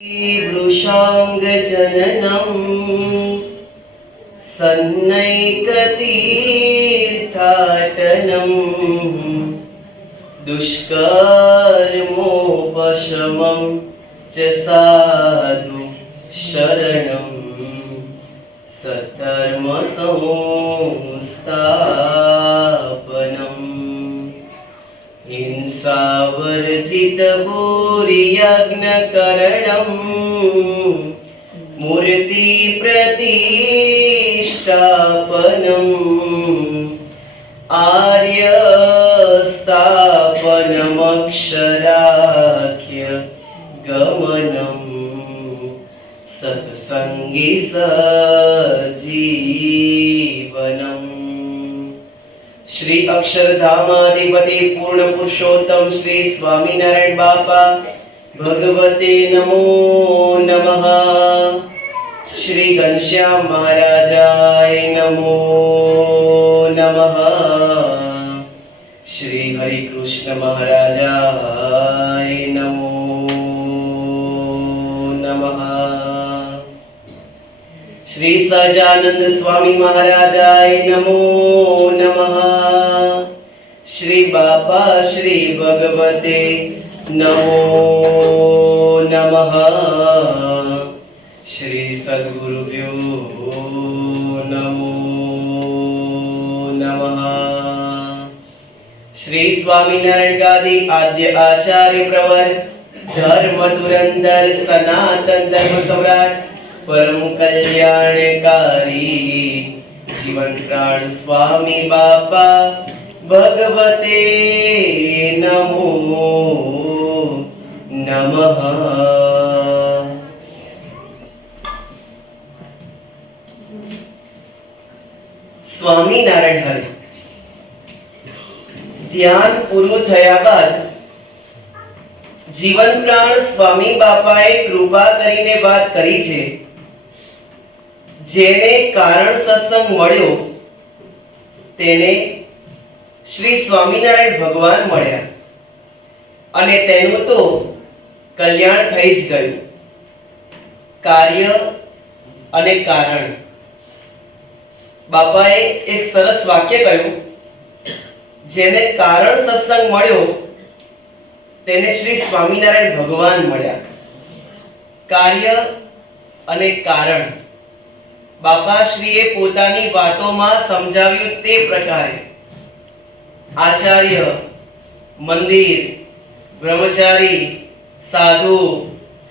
वृषाङ्गजननं सन्नैकतीर्थाटनं दुष्कर्मोपशमं च साधु शरणं सत्कर्मसंस्थापनम् हिंसावर्जितभूरियज्ञकरणं मूर्तिप्रतिष्ठापनम् आर्यस्थापनमक्षराख्यगमनं सत्सङ्गी सजीवनम्। श्री अक्षरधामाधिपति पूर्ण पुरुषोत्तम श्री स्वामीनारायण बापा भगवते नमो नमः। श्री घनश्याम महाराजाय नमो नमः। श्री हरि कृष्ण महाराजाय नमो नमः। श्री सहजानंद स्वामी महाराजाय नमो नमः। श्री बापा श्री भगवते नमो नमः। श्री सद्गुरुभ्यो नमो नमः। श्री स्वामीनारायण गादी आद्य आचार्य प्रवर धर्म धुरंधर सनातन धर्म सम्राट परम कल्याणकारी जीवन प्राण स्वामी बापा भगवते नमो नमः। स्वामीनारायण हरे ध्यान पूરું થયા બાદ જીવન પ્રાણ સ્વામી બાપાએ કૃપા કરીને વાત કરી છે જેને કારણ સત્સંગ મળ્યો તેને શ્રી સ્વામિનારાયણ ભગવાન મળ્યા અને તેનું તો કલ્યાણ થઈ જ ગયું। કાર્ય અને કારણ બાપાએ એક સરસ વાક્ય કહ્યું જેને કારણ સત્સંગ મળ્યો તેને શ્રી સ્વામિનારાયણ ભગવાન મળ્યા। કાર્ય અને કારણ બાપાશ્રીએ પોતાની વાતોમાં સમજાવ્યું તે પ્રકારે આચાર્ય મંદિર બ્રહ્મચારી સાધુ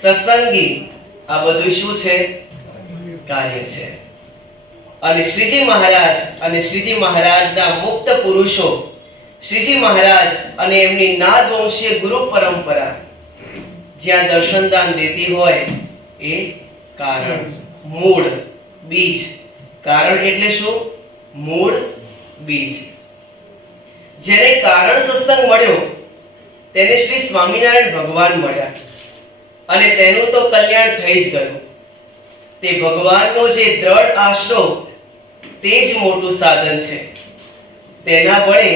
સત્સંગી આ બધું શું છે? કાર્ય છે। અને શ્રીજી મહારાજ અને શ્રીજી મહારાજના મુક્ત પુરુષો શ્રીજી મહારાજ અને એમની નાદવંશીય ગુરુ પરંપરા જ્યાં દર્શનદાન દેતી હોય એ કારણ મૂળ બીજ। કારણ એટલે શું? મૂળ બીજ। જેને કારણ સત્સંગ મળ્યો તેને શ્રી સ્વામિનારાયણ ભગવાન મળ્યા અને તેનું તો કલ્યાણ થઈ જ ગયું। તે ભગવાનનો જે દ્રઢ આશરો તે જ મોટું સાધન છે। તેના વડે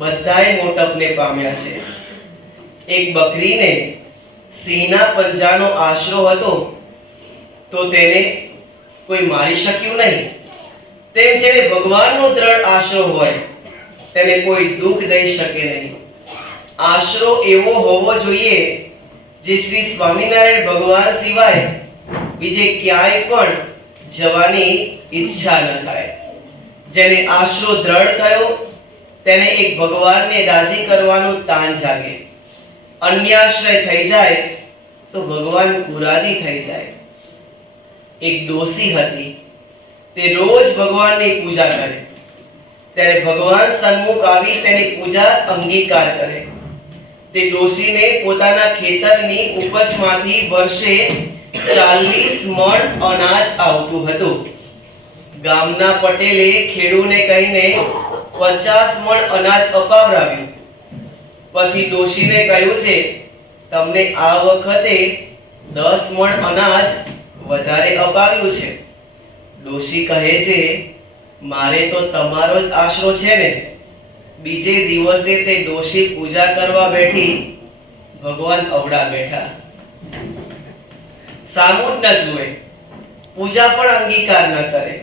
બધાય મોટપને પામ્યા છે। એક બકરીને સિંહના પંજાનો આશરો હતો તો તેને કોઈ મારી શક્યું નહીં। તેમ જેને ભગવાનનો દ્રઢ આશરો હોય તેને કોઈ દુઃખ દઈ શકે નહીં। આશરો એવો હોવો જોઈએ જે શ્રી સ્વામિનારાયણ ભગવાન સિવાય બીજે ક્યાંય પણ જવાની ઈચ્છા ન થાય। જેને આશરો દ્રઢ થયો તેને એક ભગવાનને રાજી કરવાનું તાન જાગે। અન્યાશ્રય થઈ જાય તો ભગવાન કુરાજી થઈ જાય। એક ડોસી હતી તે રોજ ભગવાનની પૂજા કરે ત્યારે ભગવાન સન્મુખ આવી તેની પૂજા અંગીકાર કરે। તે ડોસીને પોતાના ખેતરની ઉપજમાંથી વર્ષે 40 મણ અનાજ આવતું હતું। ગામના પટેલે ખેડૂને કહીને 50 મણ અનાજ અપાવરાવ્યું। પછી ડોશીને કહ્યું છે તમને આ વખતે 10 મણ અનાજ વધારે અપાવ્યું છે। ડોશી કહે છે મારે તો તમારો જ આશરો છે ને। બીજે દિવસે તે ડોશી પૂજા કરવા બેઠી ભગવાન અવડા બેઠા। સામું જ ન જુએ, પૂજા પણ અંગીકાર ન કરે.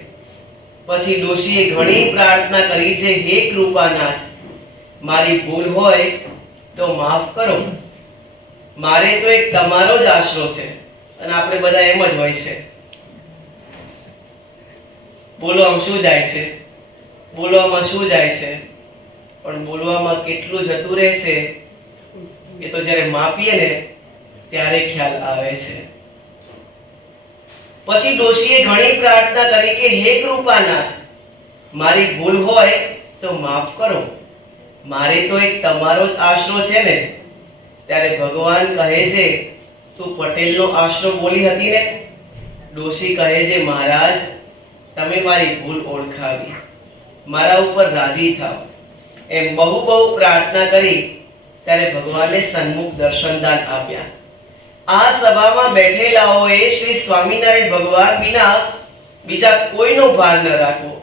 પછી ડોશીએ ઘણી પ્રાર્થના કરી છે, હે કૃપાનાથ, મારી ભૂલ હોય તો માફ કરો. મારે તો એક તમારો જ આશરો છે. અને આપણે બધા એમ જ હોય છે. બોલો આમ શું જાય છે, બોલવામાં શું જાય છે, પણ બોલવામાં કેટલું જતું રહે છે એ તો જ્યારે માપીએ ને ત્યારે ખ્યાલ આવે છે. પછી ડોશીએ ઘણી પ્રાર્થના કરી કે હે કૃપાનાથ, મારી ભૂલ હોય તો માફ કરો. મારે તો એક તમારો જ આશરો છે ને. ત્યારે ભગવાન કહે છે, તું પટેલનો આશરો બોલી હતી ને. ડોશી કહે છે, મહારાજ, તમે મારી ભૂલ ઓળખાવી, મારા ઉપર રાજી થાવ. એમ બહુ બહુ પ્રાર્થના કરી ત્યારે ભગવાને સન્મુખ દર્શનદાન આપ્યા. આ સભામાં બેઠેલાઓએ શ્રી સ્વામિનારાયણ ભગવાન વિના બીજા કોઈનો ભાર ન રાખવો.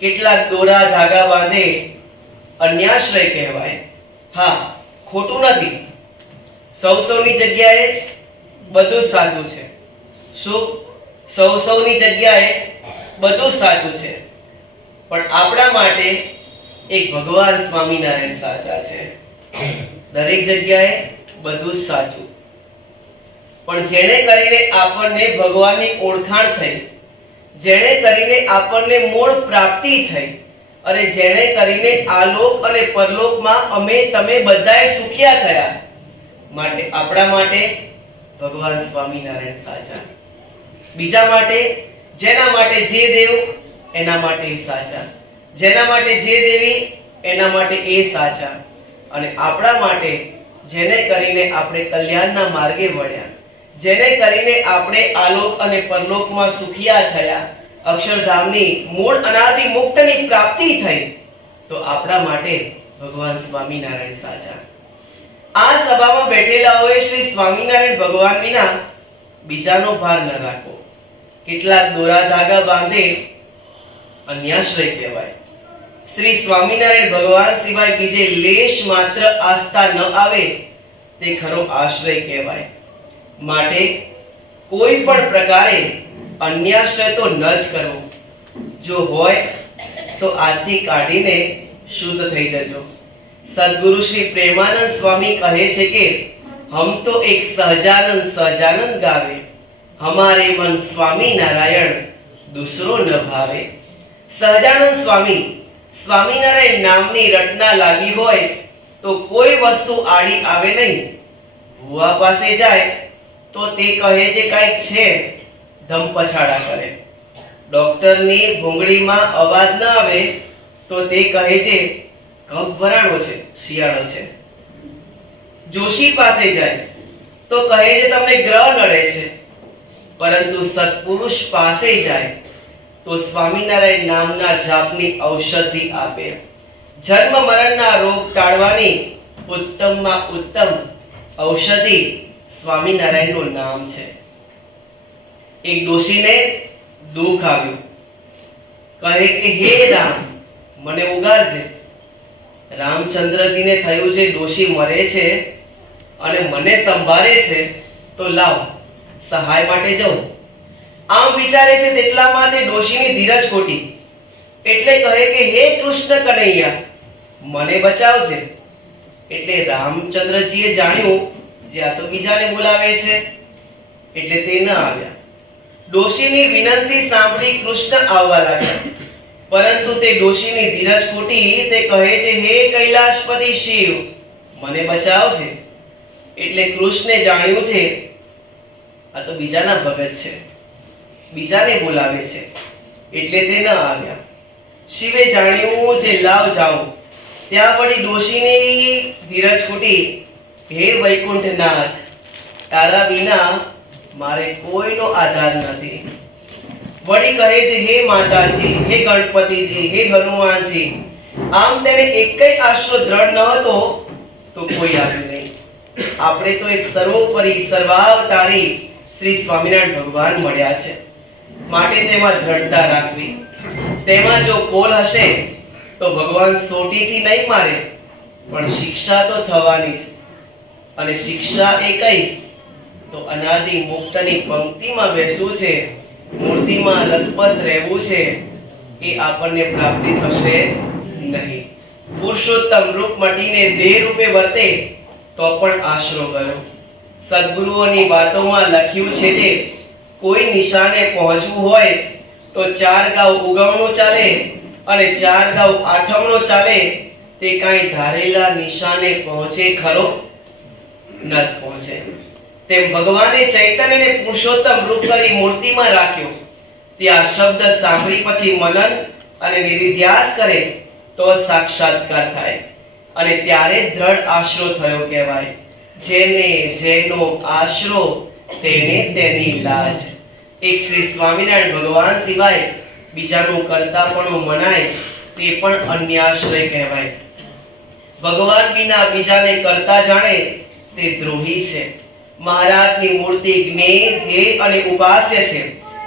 કેટલાક દોરા ધાગા બાંધે અન્યાશ્રય કહેવાય. હા, ખોટું નથી. સૌની જગ્યાએ બધું સાચું છે. શું? સૌની જગ્યાએ બધું સાચું છે, પણ આપણા માટે એક ભગવાન સ્વામિનારાયણ સાચા છે. દરેક જગ્યાએ બધું જ સાચું, પણ જેણે કરીને આપણને ભગવાનની ઓળખાણ થઈ, જેણે કરીને આપણને મૂળ પ્રાપ્તિ થઈ, અને જેણે કરીને આલોક અને પરલોકમાં અમે તમે બધાએ સુખિયા થયા, માટે આપણા માટે ભગવાન સ્વામિનારાયણ સાચા. બીજા માટે, જેના માટે જે દેવ એના માટે સાચા, જેના માટે જે દેવી એના માટે એ સાચા, અને આપણા માટે જેને કરીને આપણે કલ્યાણના માર્ગે વળ્યા, જેને કરીને આપણે આલોક અને પરલોકમાં સુખિયા થયા, અક્ષરધામની મૂળ અનાદિ મુક્તની પ્રાપ્તિ થઈ, તો આપણા માટે ભગવાન સ્વામિનારાયણ સાચા. આ સભામાં બેઠેલાઓએ શ્રી સ્વામિનારાયણ ભગવાન વિના બીજાનો ભાર ન રાખવો. કેટલાક દોરા ધાગા બાંધે અન્યાશ્રય કહેવાય. શ્રી સ્વામિનારાયણ ભગવાન સિવાય બીજે લેશ માત્ર આસ્થા ન આવે તે ખરો આશ્રય કહેવાય. માટે કોઈ પણ પ્રકારે અન્યાશ્રય તો ન જ કરવો. જો હોય તો આજથી કાઢીને શુદ્ધ થઈ જજો. સદગુરુ શ્રી પ્રેમાનંદ સ્વામી કહે છે કે હમ તો એક સહજાનંદ સહજાનંદ ગાવે, हमारे मन स्वामी नारायण दूसरो न भावे. સહજાનંદ સ્વામી સ્વામિનારાયણ નામની રટના લાગી હોય તો કોઈ વસ્તુ આડી આવે નહીં. ભુવા પાસે જાય તો તે કહે છે કાંઈક છે, ધમ પછાડા કરે. ડોક્ટરની ભૂંગળીમાં અવાજ ન આવે તો તે કહે છે કફ ભરાણો છે, શિયાળો છે. જોશી પાસે જાય તો કહે છે તમને ગ્રહ નડે છે. પરંતુ સત્પુરુષ પાસે જાય તો સ્વામિનારાયણ નામના જાપની ઔષધિ આપે. જન્મ મરણના રોગ ટાળવાની ઉત્તમમાં ઉત્તમ ઔષધિ સ્વામિનારાયણનું નામ છે. એક ડોશીને દુઃખ આવ્યું. કહે કે હે રામ, મને ઉગારજે. રામચંદ્રજીને થયું છે ડોશી મરે છે અને મને સંભાળે છે, તો લાવ સહાય માટે જાઉં. આમ વિચારે છે તેટલામાં તે ડોશીની ધીરજ ખોટી, એટલે કહે કે હે કૃષ્ણ કનૈયા, મને બચાવજે. એટલે રામચંદ્રજીએ જાણ્યું જે આ તો બીજાને બોલાવે છે, એટલે તે ન આવ્યા. ડોશીની વિનંતી સાંભળી કૃષ્ણ આવવા લાગ્યા, પરંતુ તે ડોશીની ધીરજ ખોટી. તે કહે છે હે કૈલાશપતિ શિવ, મને બચાવજે. એટલે કૃષ્ણે જાણ્યું છે આ તો બીજાના ભગત છે, બીજાને બોલાવે છે, એટલે તે ન આવ્યા. શિવે જાણ્યું છે લાવ જાઓ. ત્યાં વળી ડોશીની ધીરજ ખૂટી. હે વૈકુંઠનાથ, તારા વિના મારે કોઈનો આધાર નથી. વળી કહે છે હે માતાજી, હે ગણપતિજી, હે હનુમાનજી. આમ તેને એકય આશરો દ્રઢ ન હતો તો કોઈ આવ્યું નહીં. આપણે તો એક સર્વોપરી સર્વાવતારી શ્રી સ્વામિનારાયણ ભગવાન મળ્યા છે, માટે તેમાં દ્રઢતા રાખવી. તેમાં જો પોલ હશે તો ભગવાન સોટીથી નહીં મારે, પણ શિક્ષા તો થવાની જ. અને શિક્ષા એ કઈ? તો તો અનાદિ મુક્તની પંક્તિમાં બેસવું છે, મૂર્તિમાં રસબસ રહેવું છે, એ આપણને પ્રાપ્તિ થશે નહીં. પુરુષોત્તમ રૂપ મટીને દેહ રૂપે વર્તે તો પણ આશરો ગયો. સદગુરુઓની વાતોમાં લખ્યું છે કે કોઈ નિશાને પહોંચવું હોય તો 4 ગાઉ ઉગમણું ચાલે અને 4 ગાઉ આઠમણું ચાલે. તે કાંઈ ધારેલા નિશાને પહોંચે ખરો? ન પહોંચે. તેમ ભગવાને ચૈતન્યને પુરુષોત્તમ રૂપ કરી મૂર્તિમાં રાખ્યો. ત્યાં શબ્દ સાંભળી પછી મનન અને નિધિધ્યાસ કરે તો સાક્ષાત્કાર થાય અને ત્યારે દ્રઢ આશરો થયો કહેવાય. જેને જેનો આશરો તેને તેની લાજ. એક શ્રી સ્વામિનારાયણ ભગવાન સિવાય બીજાનું કરતાપણું મનાય તે પણ અન્યાશ્રય કહેવાય. ભગવાન વિના બીજાને કરતા જાણે તે દ્રોહી છે. મહારાજની મૂર્તિ જ્ઞેય, ધ્યેય અને ઉપાસ્ય છે.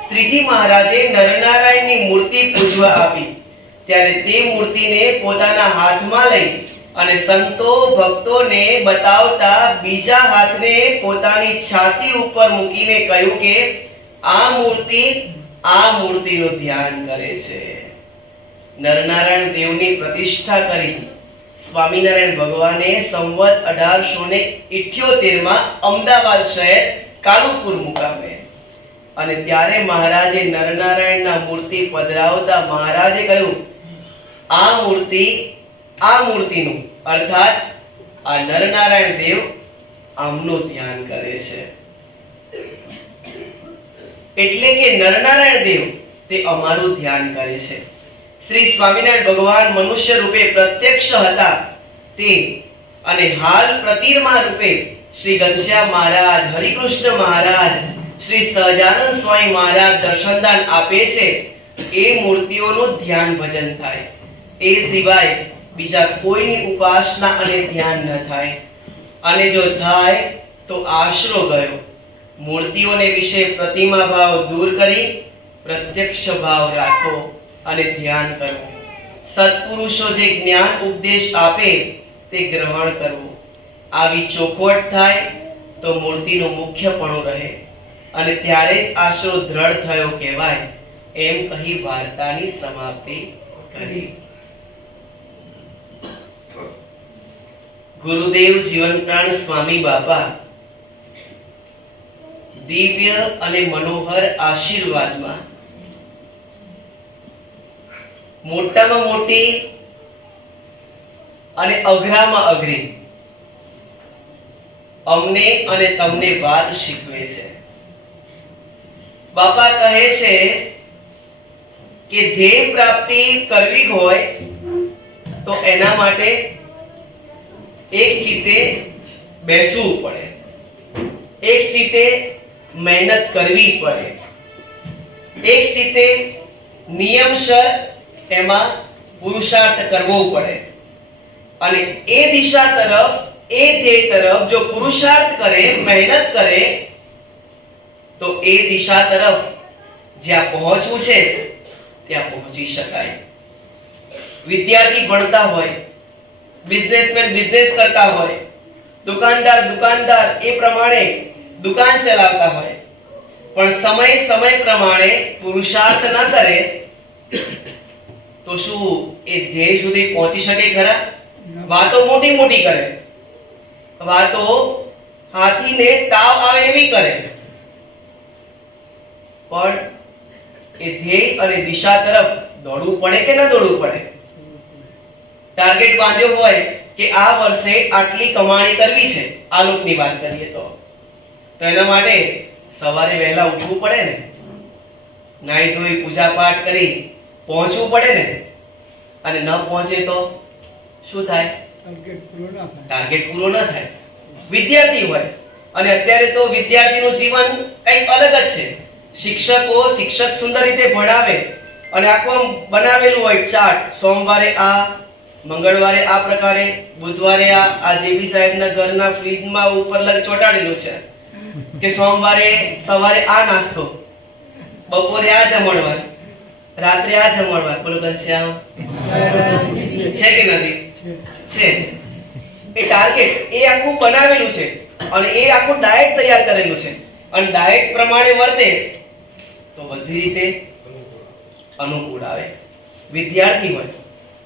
શ્રીજી મહારાજે નરનારાયણની મૂર્તિ પૂજવા આપી ત્યારે તે મૂર્તિને પોતાના હાથમાં લઈ અને સંતો ભક્તોને બતાવતા બીજા હાથને પોતાની છાતી ઉપર મૂકીને કહ્યું કે આ મૂર્તિનું ધ્યાન કરે છે. નરનારાયણ દેવની પ્રતિષ્ઠા કરી સ્વામિનારાયણ ભગવાને સંવત 1878 માં અમદાવાદ શહેર કાલુપુર મુકામે અને ત્યારે મહારાજે નરનારાયણના મૂર્તિ પધરાવતા મહારાજે કહ્યું આ મૂર્તિનું અર્થાત આ નરનારાયણ દેવ આમનું ધ્યાન કરે છે. એટલે કે નરનારાયણ દેવ તે અમારું ધ્યાન કરે છે. શ્રી સ્વામિનારાયણ ભગવાન મનુષ્ય રૂપે પ્રત્યક્ષ હતા તે અને હાલ પ્રતિમા રૂપે શ્રી ઘનશ્યામ મહારાજ, હરિકૃષ્ણ મહારાજ, શ્રી સહજાનંદ સ્વામી મહારાજ દર્શનદાન આપે છે. એ મૂર્તિઓનું ધ્યાન ભજન થાય. એ સિવાય બીજા કોઈની ઉપાસના અને ધ્યાન ન થાય. અને જો થાય તો આશરો ગયો. મૂર્તિઓને વિશે પ્રતિમા ભાવ દૂર કરી પ્રત્યક્ષ ભાવ રાખો અને ધ્યાન કરવું. સત્પુરુષો જે જ્ઞાન ઉપદેશ આપે તે ગ્રહણ કરવું. આવી ચોખવટ થાય તો મૂર્તિનું મુખ્યપણું રહે અને ત્યારે જ આશરો દ્રઢ થયો કહેવાય. એમ કહી વાર્તાની સમાપ્તિ કરી. ગુરુદેવ જીવનપ્રાણ સ્વામી બાપા દિવ્ય અને મનોહર આશીર્વાદમાં મોટામાં મોટી અને અઘરામાં અઘરી અમને અને તમને વાત શીખવે છે. બાપા કહે છે કે ધ્યેય પ્રાપ્તિ કરવી હોય તો એના માટે એક ચિત્તે બેસવું પડે, એક ચિત્તે મહેનત કરવી પડે, એક ચિત્તે નિયમસર એમાં પુરુષાર્થ કરવો પડે અને એ દિશા તરફ, એ ધ્યેય તરફ જો પુરુષાર્થ કરે, મહેનત કરે તો એ દિશા તરફ જ્યાં પહોંચવું છે ત્યાં પહોંચી શકાય. વિદ્યાર્થી ભણતા હોય, બિઝનેસમેન બિઝનેસ કરતા હોય, દુકાનદાર એ પ્રમાણે દુકાન ચલાવતા હોય, પણ સમય પ્રમાણે પુરુષાર્થ ન કરે તો શું એ ધ્યેય સુધી પહોંચી શકે ખરા? વાતો મોટી મોટી કરે, વાતો હાથીને તાવ આવે એવી કરે, પણ એ ધ્યેય અને દિશા તરફ દોડવું પડે કે ન દોડવું પડે? ટાર્ગેટ બાંધ્યો હોય કે આ વર્ષે આટલી કમાણી કરવી છે, આ લોકની વાત કરીએ તો એના માટે સવારે વહેલા ઉઠવું પડે ને, નાઈ ધોઈ પૂજા પાઠ કરી પહોંચવું પડે ને. અને ન પહોંચે તો શું થાય? ટાર્ગેટ પૂરો ન થાય. વિદ્યાર્થી હોય અને અત્યારે તો વિદ્યાર્થીનું જીવન કંઈક અલગ જ છે. શિક્ષક સુંદર રીતે ભણાવે અને આખું બનાવેલું હોય ચાર્ટ. સોમવારે આ, મંગળવારે આ પ્રકારે, બુધવારે આ જેબી સાહેબના ઘરના ફ્રીજમાં ઉપર ચોંટાડેલું છે કે સોમવારે સવારે આ નાસ્તો, બપોરે આ જમણવાર, રાત્રે આ જમણવાર. બોલો ઘનશ્યામ છે કે નથી? છે. એ ટાર્ગેટ એ આખું બનાવેલું છે અને એ આખું ડાયટ તૈયાર કરેલું છે અને ડાયટ પ્રમાણે વર્તે તો બધી રીતે અનુકૂળ આવે. વિદ્યાર્થી હોય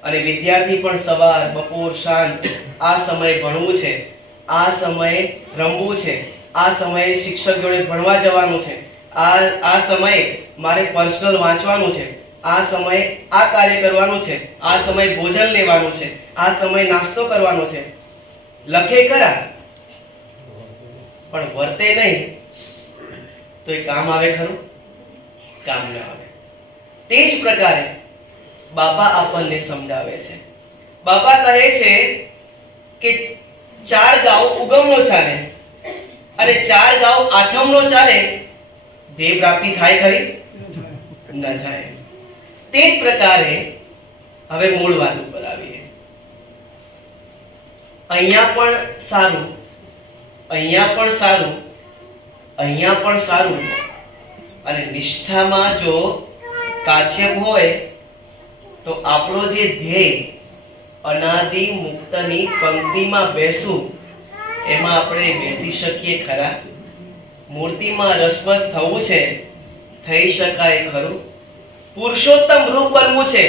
અને વિદ્યાર્થી પણ સવાર બપોર સાંજ આ સમયે ભણવું છે, આ સમયે રમવું છે, આ સમયે શિક્ષક જોડે ભણવા જવાનું છે, આ સમયે મારે પર્સનલ વાંચવાનું છે, આ સમયે આ કાર્ય કરવાનું છે, આ સમયે ભોજન લેવાનું છે, આ સમયે નાસ્તો કરવાનો છે. લખે ખરા પણ વર્તે નહીં તો એ કામ આવે ખરું? કામ ન આવે. તે જ પ્રકારે બાપા આપણને સમજાવે છે. બાપા કહે છે કે 4 ગાઉ ઉગમનો ચાલે અને 4 ગાઉ આઠમનો ચાલે, ધ્યેય પ્રાપ્તિ થાય ખરી? ન થાય. તે જ પ્રકારે હવે મૂળ વાત ઉપર આવીએ. અહીંયા પણ સારું, અહીંયા પણ સારું, અહીંયા પણ સારું, અને નિષ્ઠામાં જો કાશ્યપ હોય તો આપણો જે ધ્યેય અનાદિ મુક્તની પંક્તિમાં બેસવું, એમાં આપણે બેસી શકીએ ખરા? મૂર્તિમાં રસવસ થવું છે, થઈ શકાય ખરું? પુરુષોત્તમ રૂપ બનવું છે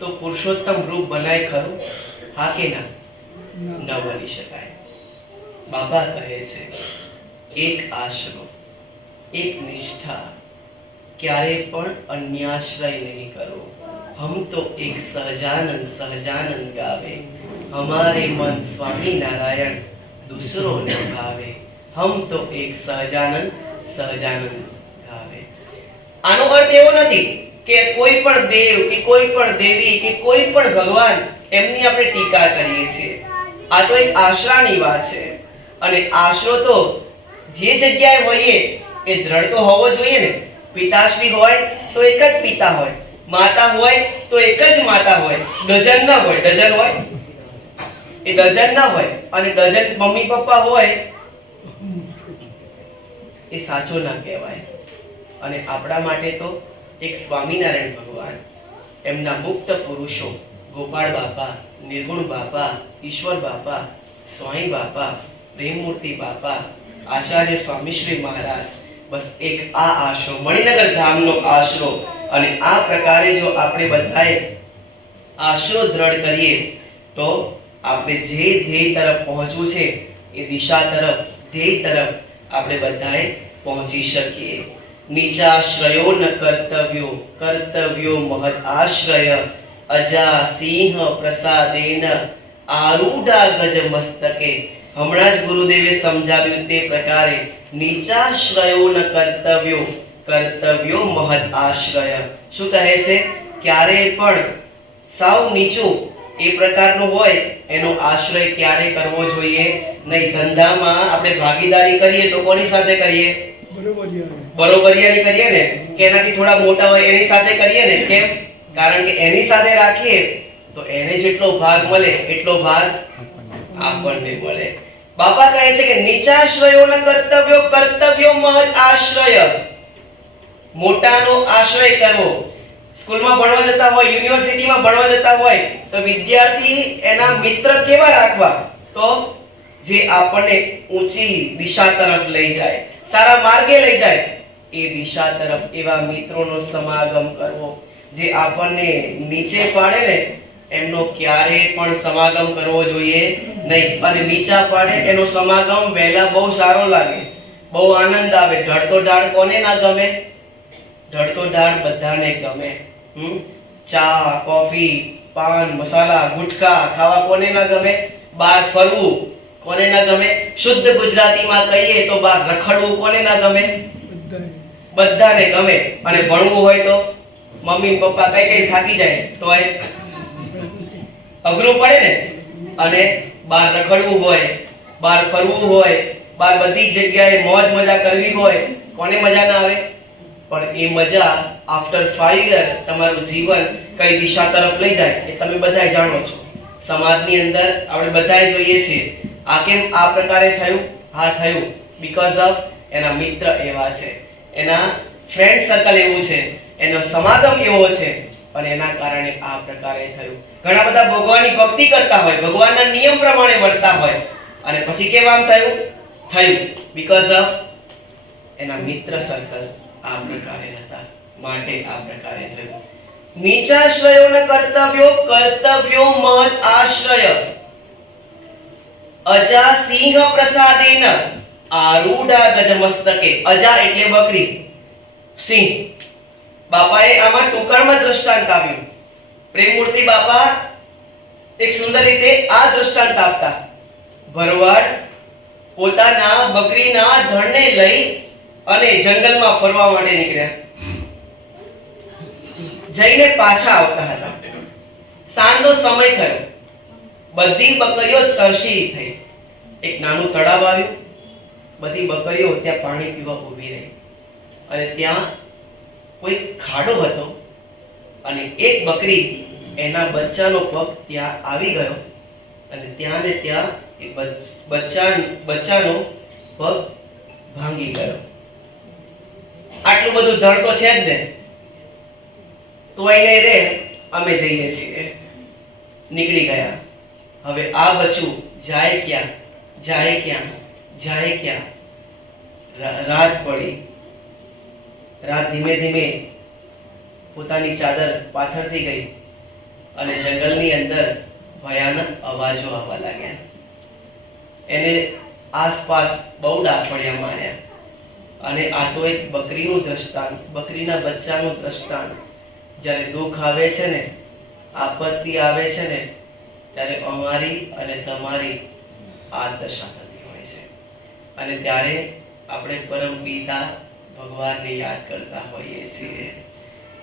તો પુરુષોત્તમ રૂપ બનાય ખરું? હા કે ના? ન બની શકાય. બાબા કહે છે એક આશરો, એક નિષ્ઠા, ક્યારે પણ અન્યાશ્રય નહીં કરો. હમ તો એક સહજાનંદ સહજાનંદ ગાવે, હમારે મન સ્વામી નારાયણ दूसरो ने भावे. हम तो एक સહજાનંદ સહજાનંદ ગાવે. આનો અર્થ એવો નથી કે કોઈ પણ દેવ કે કોઈ પણ દેવી કે કોઈ પણ ભગવાન એમની આપણે ટીકા કરીએ છીએ. આ તો એક આશરાની વાત છે અને આશરો તો જે જગ્યાએ હોઈએ એ દ્રઢ તો હોવો જોઈએ ને. પિતાશ્રી હોય તો એક જ પિતા હોય, માતા હોય તો એક જ માતા હોય, ડઝન ના હોય. ડઝન હોય એ ડઝન ના હોય અને ડઝન મમ્મી પપ્પા હોય એ સાચો ના કહેવાય. અને આપણા માટે તો એક સ્વામિનારાયણ ભગવાન, એમના મુક્ત પુરુષો ગોપાળ બાપા, નિર્ગુણ બાપા, ઈશ્વર બાપા, સ્વામી બાપા, પ્રેમમૂર્તિ બાપા, આચાર્ય સ્વામીશ્રી મહારાજ, બસ એક આ આશરો, મણિનગર ધામનો આશરો. અને આ પ્રકારે જો આપણે બધાએ આશરો દ્રઢ કરીએ તો આપણે જે ધ્યેય તરફ પહોંચવું છે એ દિશા તરફ, ધ્યેય તરફ આપણે બધાએ પહોંચી શકીએ. નીચાશ્રયો ન કર્તવ્યો, કર્તવ્યો મહદ આશ્રય, અજા સિંહ પ્રસાદેન આરૂઢા ગજ મસ્તકે. હમણાં જ ગુરુદેવે સમજાવ્યું તે પ્રકારે નીચાશ્રયો ન કર્તવ્યો, કર્તવ્યો મહદ આશ્રય. શું કહે છે? ક્યારે પણ સાવ નીચું એ પ્રકારનું હોય એનો આશ્રય ક્યારે કરવો જોઈએ નહીં. ધંધામાં આપણે ભાગીદારી કરીએ તો કોની સાથે કરીએ? બરોબરિયાની કરીએ ને, કે એનાથી થોડા મોટા હોય એની સાથે કરીએ ને. કેમ? કારણ કે એની સાથે રાખીએ તો એને જેટલો ભાગ મળે એટલો ભાગ આપણને મળે. બાપા કહે છે કે નીચાશ્રયોના કર્તવ્યો, કર્તવ્યો મહદ આશ્રય. મોટાનો આશ્રય કરવો. સ્કૂલમાં ભણવા જતા હોય, યુનિવર્સિટીમાં ભણવા જતા હોય તો વિદ્યાર્થી એના મિત્ર કેવા રાખવા? તો જે આપણને ઊંચી દિશા તરફ લઈ જાય, સારા માર્ગે લઈ જાય, એ દિશા તરફ એવા મિત્રોનો સમાગમ કરવો. જે આપણને નીચે પાડે ને એમનો ક્યારે પણ સમાગમ કરવો જોઈએ નહીં. અને નીચા પાડે એનો સમાગમ વહેલા બહુ સારો લાગે, બહુ આનંદ આવે. ઢળતો ઢાળ કોને ના ગમે? ઢળતો ઢાળ બધાને ગમે. ચા, કોફી, પાન, મસાલા, ગુટખા ખાવા કોને ના ગમે? બહાર ફરવું કોને ના ગમે? શુદ્ધ ગુજરાતીમાં કહીએ તો બહાર રખડવું કોને ના ગમે? બધાને ગમે. અને ભણવું હોય તો મમ્મી પપ્પા કઈ થાકી જાય તો અઘરું પડે ને. અને બહાર રખડવું હોય, બહાર ફરવું હોય, બહાર બધી જગ્યાએ મોજ મજા કરવી હોય, કોને મજા ના આવે? પણ એ મજા આફ્ટર 5 યર તમારું જીવન કઈ દિશા તરફ લઈ જાય એ તમે બધાય જાણો છો. સમાજની અંદર આપણે બધાય જોઈએ છીએ. આ કેમ આ પ્રકારે થયું? હા થયું બીકોઝ ઓફ એના મિત્ર એવા છે, એના ફ્રેન્ડ સર્કલ એવું છે, એનો સમાગમ એવો છે અને એના કારણે આ પ્રકારે થયું. ઘણા બધા ભગવાનની ભક્તિ કરતા હોય, ભગવાનના નિયમ પ્રમાણે વર્તતા હોય અને પછી કેમ આમ થયું? થયું બીકોઝ ઓફ એના મિત્ર સર્કલ આ પ્રકારે હતા, માટે આ પ્રકારે થયું. નીચાશ્રયોના કર્તવ્યો મહદ આશ્રય અજા સિંહ પ્રસાદેન આરૂઢા ગજમસ્તકે. અજા એટલે બકરી, સિંહ. બાપાએ આમાં ટૂંકાણમાં દ્રષ્ટાંત આપ્યું. પ્રેમમૂર્તિ બાપા એક સુંદર રીતે આ દ્રષ્ટાંત આપતા. ભરવાડ પોતાના બકરીના ધણને લઈ અને જંગલમાં ફરવા માટે નીકળ્યા. જઈને પાછા આવતા હતા. સાંજનો સમય થયો. બધી બકરીઓ તરસી થઈ. એક નાનું તળાવ આવ્યું. બધી બકરીઓ ત્યાં પાણી પીવા ઊભી રહી અને ત્યાં કોઈ ખાડો હતો અને એક બકરી એના બચ્ચાનો પગ ત્યાં આવી ગયો અને ત્યાં ને ત્યાં એ બચ્ચાનો પગ ભાંગી ગયો. આટલું બધું ધણ તો છે જ ને, તો એને રે અમે જઈએ છીએ. નીકળી ગયા. હવે આ બચ્ચું જાય ક્યાં, જાય ક્યાં, જાય ક્યાં? રાત પડી. રાત ધીમે ધીમે પોતાની ચાદર પાથરતી ગઈ અને જંગલની અંદર ભયાનક અવાજો આવવા લાગ્યા. એને આસપાસ બહુ ડાફડિયા માર્યા અને આ તો એક બકરીનું દ્રષ્ટાંત, બકરીના બચ્ચાનું દ્રષ્ટાંત. જ્યારે દુઃખ આવે છે ને, આપત્તિ આવે છે ને, ત્યારે અમારી અને તમારી આ દશા થતી હોય છે. અને ત્યારે આપણે પરમ પિતા ભગવાનને યાદ કરતા હોઈએ છીએ,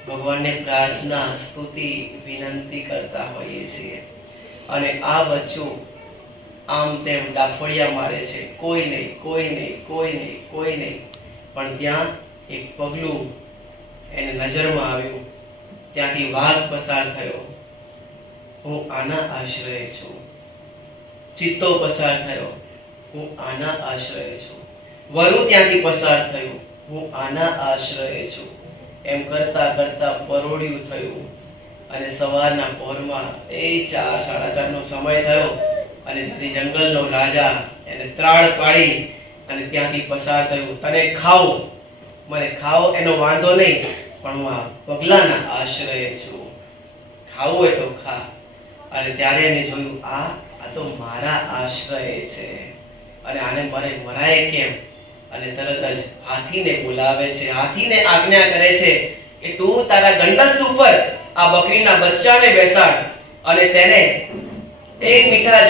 ભગવાનને પ્રાર્થના, સ્તુતિ, વિનંતી કરતા હોઈએ છીએ. અને આ બચ્ચું આમ તેમ ડાફડિયા મારે છે, કોઈ નહીં, કોઈ નહીં, કોઈ નહીં, કોઈ નહીં. પણ ત્યાં એક પગલું એને નજરમાં આવ્યું. ત્યાંથી વાઘ પસાર થયો. હું આના આશ્રય છું. ચિત્તો પસાર થયો. હું આના આશ્રય છું. વરુ ત્યાંથી પસાર થયું. હું આના આશ્રય છું. એમ કરતા કરતા પરોળિયું થયું અને સવારના પહોરમાં 4:30 નો સમય થયો અને જંગલનો રાજા એને ત્રાળ પાડી અને ત્યાંથી પસાર થયું. તને ખાઓ, મને ખાઓ એનો વાંધો નહીં, પણ હું આ પગલાના આશ્રય છું. ખાવું હોય તો ખા. અને ત્યારે એને જોયું આ તો મારા આશ્રય છે અને આને મરાય કેમ? અને તરત જ હાથીને બોલાવે છે, હાથીને આજ્ઞા કરે છે કે તું તારા ગંડસ્ત ઉપર આ બકરીના બચ્ચાને બેસાડ અને તેને એક મીઠા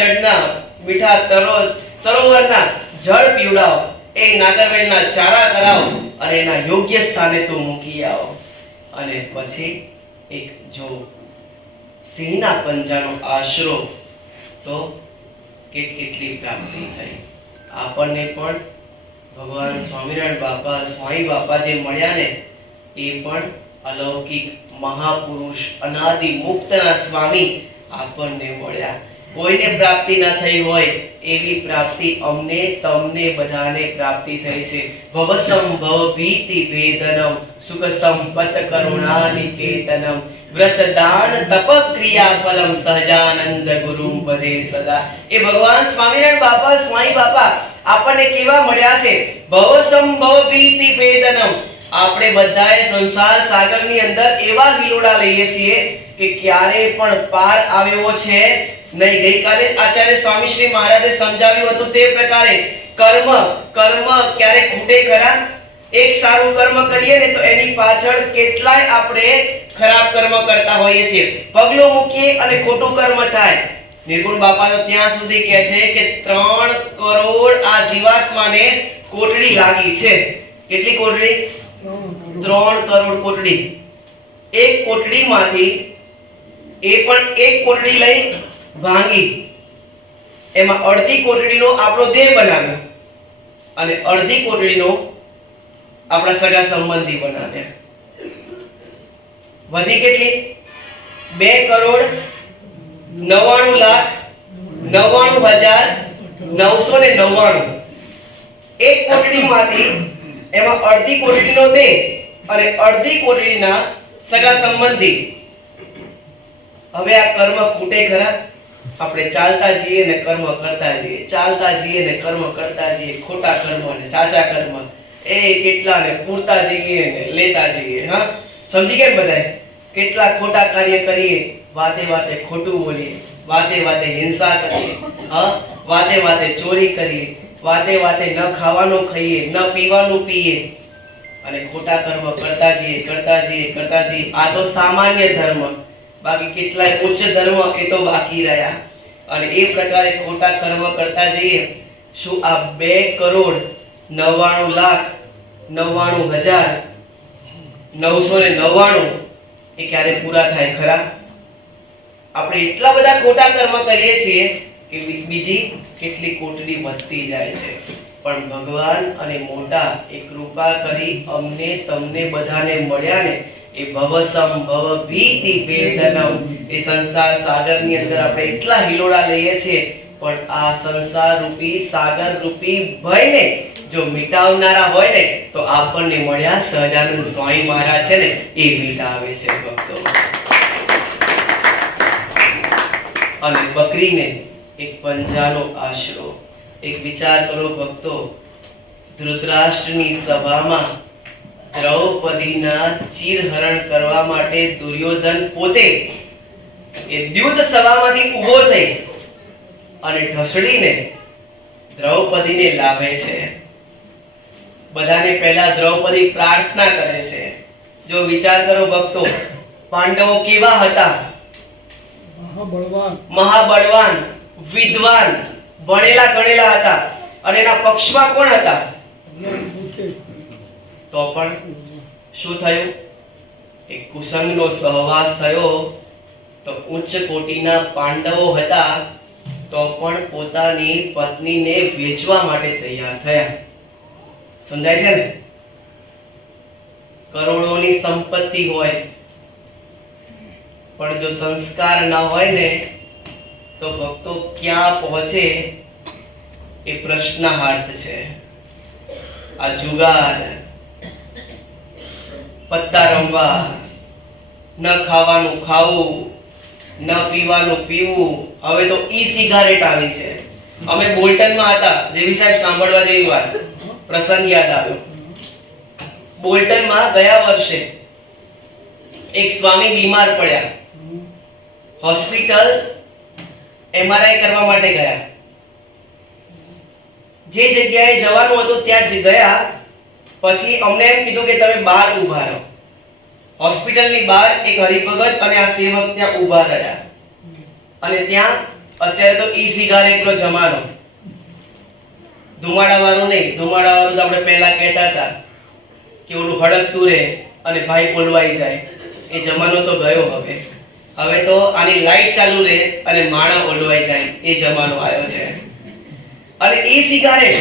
સરોવરના જળ પીવડાવ, એ નાગરવેલના ચારા કરાવ અને એના યોગ્ય સ્થાને તું મૂકી આવ. અને પછી એક જો સિંહના પંજાનો આશરો, તો કેટલી પ્રાપ્તિ થઈ. આપણને પણ ભગવાન સ્વામિનારાયણ બાપા, સ્વામી બાપા જે મળ્યા ને, એ પણ અલૌકિક મહાપુરુષ, અનાદિ મુક્તના સ્વામી આપણને મળ્યા. કોઈને પ્રાપ્તિ ન થઈ હોય એવી પ્રાપ્તિ અમને, તમને બધાને પ્રાપ્તિ થઈ છે. ભવસંભવ ભીતિ વેદનમ સુખ સંપત કરુણાનિકેતનમ વ્રત દાન તપ ક્રિયા ફલમ સહજાનંદ ગુરુમ પદે સદા. એ ભગવાન સ્વામિનારાયણ બાપા, સ્વામી બાપા આપણને કેવા મળ્યા છે? ભવસંભવ ભીતિ વેદનમ. આપણે બધાએ સંસાર સાગરની અંદર એવા હિલોડા લઈએ છીએ કે ક્યારે પણ પાર આવ્યો છે નહીં. ગઈકાલે આચાર્ય સ્વામી શ્રી મહારાજે સમજાવ્યું હતું તે પ્રકારે કર્મ ક્યારે ખૂટે ખરા? એક સારું કર્મ કરીએ ને તો એની પાછળ કેટલાય આપણે ખરાબ કર્મ કરતા હોઈએ છીએ. પગલું મૂકીએ અને ખોટું કર્મ થાય. નિર્ગુણ બાપા તો ત્યાં સુધી કહે છે કે 3 કરોડ આ જીવાત્માને કોટડી લાગી છે. કેટલી કોટડી? 3 કરોડ કોટડી. એક કોટડીમાંથી એ પણ એક કોટડી લઈ ભાંગી, એમાં અડધી કોટડીનો આપણો દેહ બનાવ્યો અને અડધી કોટડીનો આપણા સગા સંબંધી બનાવ્યા. વધી કેટલી? 2,99,99,999. એક કોટડીમાંથી એમાં અડધી કોટડીનો દેહ અને અડધી કોટડીના સગા સંબંધી. હવે આ કર્મ ખૂટે ખરા? આપણે ચાલતા જઈએ ને કર્મ કરતા જઈએ, ચાલતા જઈએ ને કર્મ કરતા જઈએ, ખોટા કર્મ ને સાચા કર્મ એ કેટલા ને પૂરતા જઈએ ને લેતા જઈએ. હા, સમજી ગયા બધાય? કેટલા ખોટા કાર્ય કરીએ, વાતે વાતે ખોટું બોલીએ, વાતે વાતે હિંસા કરીએ, હા, વાતે વાતે ચોરી કરીએ, વાતે વાતે ન ખાવાનું ખાઈએ, ન પીવાનું પીએ અને ખોટા કર્મ કરતા જઈએ, કરતા જઈએ, કરતા જઈએ. આ તો સામાન્ય ધર્મ, બાકી કેટલાય ઉચ્ચ ધર્મ એ તો બાકી રહ્યા. અને એ પ્રકારે ખોટા કર્મ કરતા જઈએ. શું આ 2,99,99,999 એ ક્યારે પૂરા થાય ખરા? આપણે એટલા બધા ખોટા કર્મ કરીએ છીએ કે બીજી કેટલી કોટડી વધતી જાય છે. પણ ભગવાન અને મોટા એ કૃપા કરી અમને તમને બધાને મળ્યા ને એ ભવસમ ભવભીતિ વેદનમ એ સંસાર સાગરની અંદર આપણે એટલા હિલોડા લઈએ છીએ, પણ આ સંસાર રૂપી સાગર રૂપી ભયને જો મિટાવનારા હોય ને તો આપણને મળ્યા સહજાનંદ સ્વામી મહારાજ છે ને એ મિટાવે છે ભક્તો. અને બકરીને એક પંજાનો આશરો. એક વિચાર કરો ભક્તો, ધૃતરાષ્ટ્રની સભામાં દ્રૌપદીના ચીરહરણ કરવા માટે દુર્યોધન પોતે એ દ્યુત સભામાંથી ઊભો થઈ અને ઢસડીને દ્રૌપદીને લાવે છે. બધાને પહેલા દ્રૌપદી પ્રાર્થના કરે છે. જો વિચાર કરો ભક્તો, પાંડવો કેવા હતા? મહાબળવાન, વિદ્વાન, ભણેલા ગણેલા હતા. અને એના પક્ષમાં કોણ હતા? તો પણ શું થયું? એક કુસંગનો સહવાસ થયો તો ઉચ્ચ કોટીના પાંડવો હતા તો પણ પોતાની પત્નીને વેચવા માટે તૈયાર થયા. સમજાય છે ને? કરોડોની સંપત્તિ હોય પણ જો સંસ્કાર ન હોય ને તો ભક્તો ક્યાં પહોંચે એ પ્રશ્નાર્થ છે. આ જુગાર, પત્તા રમવા, ન ખાવાનું ખાવું, ન પીવાનું પીવું, હવે તો ઈ સિગારેટ આવી છે. અમે બોલ્ટનમાં હતા, જેવી સાહેબ સાંભળવા જેવી વાત, પ્રસંગ યાદ આવ્યો. બોલ્ટનમાં ગયા વર્ષે એક સ્વામી બીમાર પડ્યા. હોસ્પિટલ MRI કરવા માટે ગયા. જે જગ્યાએ જવાનું હતું ત્યાં જ ગયા. પછી અમને એમ કીધું કે તમે બહાર ઊભા રહો. હોસ્પિટલની બહાર એક હરિભગત અને આ સેવક ત્યાં ઊભા રહ્યા. અને ત્યાં અત્યારે તો ઈ સિગારેટનો જમાનો, ધુમાડાવાળું નહીં, ધુમાડાવાળું તો આપણે પહેલા કહેતા હતા કે ઓલું હળગતું રહે અને ભાઈ બોલવાઈ જાય, એ જમાનો તો ગયો. હવે તો આની લાઈટ ચાલુ રહે અને માણસ ઓલવાઈ જાય, એ જમાનો આવ્યો છે. અને ઈ સિગારેટ,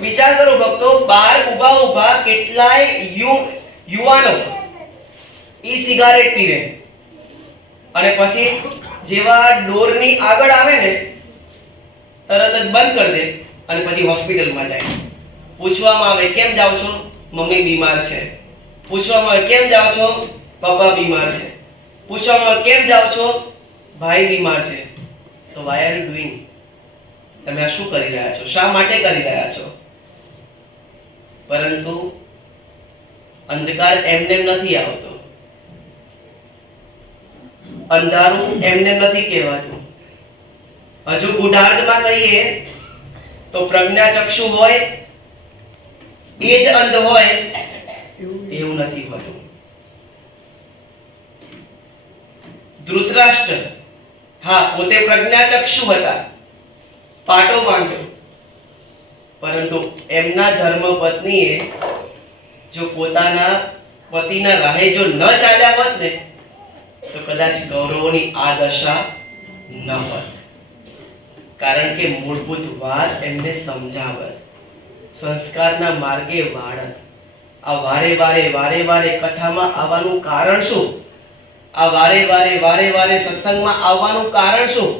વિચાર કરો ભક્તો, બહાર ઊભા ઊભા કેટલાય યુવાનો ઈ સિગારેટ પીવે અને પછી જેવા ડોરની આગળ આવે ને તરત જ બંધ કરી દે અને પછી હોસ્પિટલમાં જાય. પૂછવામાં આવે કેમ જાવ છો? મમ્મી બીમાર છે. પૂછવામાં આવે કેમ જાવ છો? પપ્પા બીમાર છે. પૂછવામાં આવે કેમ જાવ છો? ભાઈ બીમાર છે. તો why are you doing? તમે આ શું કરી રહ્યા છો? શા માટે કરી રહ્યા છો? પરંતુ અંધકાર એમને નથી આવતો, અંધારું એમને નથી કહેવાતું. હજુ ગુઢાર્ધમાં કહીએ તો પ્રજ્ઞાચક્ષુ હોય એ જ અંધ હોય એવું નથી હોતું. ધૃતરાષ્ટ્ર હા પોતે પ્રજ્ઞાચક્ષુ હતા, પાટો બાંધ્યો, પરંતુ એમના ધર્મપત્નીએ જો પોતાના પતિના રાહે જો ન ચાલ્યા હોત ને તો કદાચ ગૌરવોની આ દશા ન હોત. કારણ કે મૂળભૂત વાત એમને સમજાવત, સંસ્કારના માર્ગે વાળત. આ વારે વારે કથામાં આવવાનું કારણ શું? આ વારે વારે સત્સંગમાં આવવાનું કારણ શું?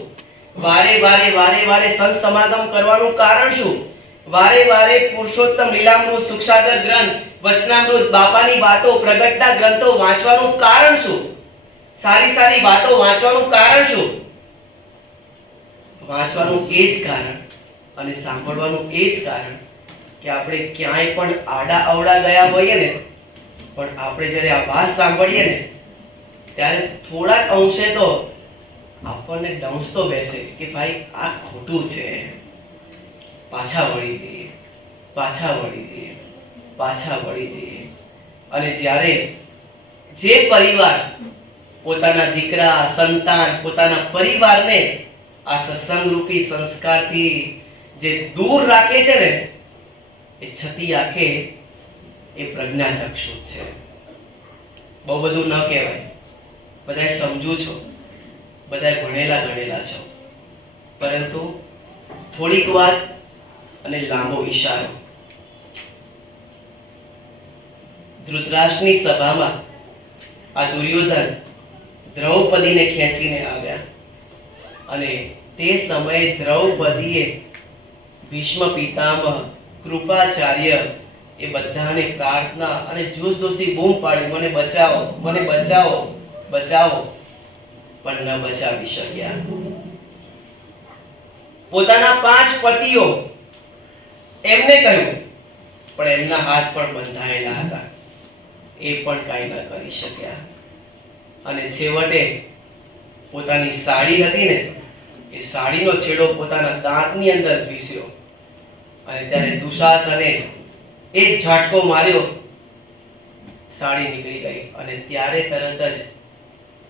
વારે વારે સંત સમાગમ કરવાનું કારણ શું? વારે પુરુષોત્તમ લીલામૃત, સુખસાગર ગ્રંથ, વચનામૃત, બાપાની વાતો, પ્રગટતા ગ્રંથો વાંચવાનું કારણ શું? સારી વાતો વાંચવાનું કારણ શું? વાંચવાનું એ જ કારણ અને સાંભળવાનું એ જ કારણ કે આપણે ક્યાંય પણ આડા અવડા ગયા હોઈએ ને, પણ આપણે જ્યારે આ વાત સાંભળીએ ને ત્યારે થોડાક અંશે તો આપણને ડંસ તો બેસે કે ભાઈ આ ખોટું છે, પાછા વળી જઈએ, પાછા વળી જઈએ, પાછા વળી જઈએ. અને જ્યારે જે પરિવાર પોતાના દીકરા, સંતાન, પોતાના પરિવારને આ સત્સંગરૂપી સંસ્કારથી જે દૂર રાખે છે ને, એ છતી આંખે એ પ્રજ્ઞાચક્ષુ છે. બહુ બધું ન કહેવાય, બધા સમજુ છો, બધા ભણેલા ગણેલા છો, પરંતુ થોડીક વાત અને લાંબો ઈશારો. ધૃતરાષ્ટ્રની સભામાં આ દુર્યોધન દ્રૌપદીને ખેંચીને આવ્યા અને તે સમયે દ્રૌપદીએ ભીષ્મ પિતામહ, કૃપાચાર્ય એ બધાને પ્રાર્થના અને જોશજોશથી બૂમ પાડી, મને બચાવો, મને બચાવો, બચાવો, પણ ન બચાવી શક્યા. પોતાના 5 પતિઓ એમને કહ્યું, પણ એમના હાથ પણ બંધાયેલા હતા, એ પણ કાંઈ ન કરી શક્યા. અને છેવટે પોતાની સાડી હતી ને, એ સાડીનો છેડો પોતાના દાંતની અંદર ભીસ્યો અને ત્યારે દુશાસને એક ઝાટકો માર્યો, સાડી નીકળી ગઈ અને ત્યારે તરત જ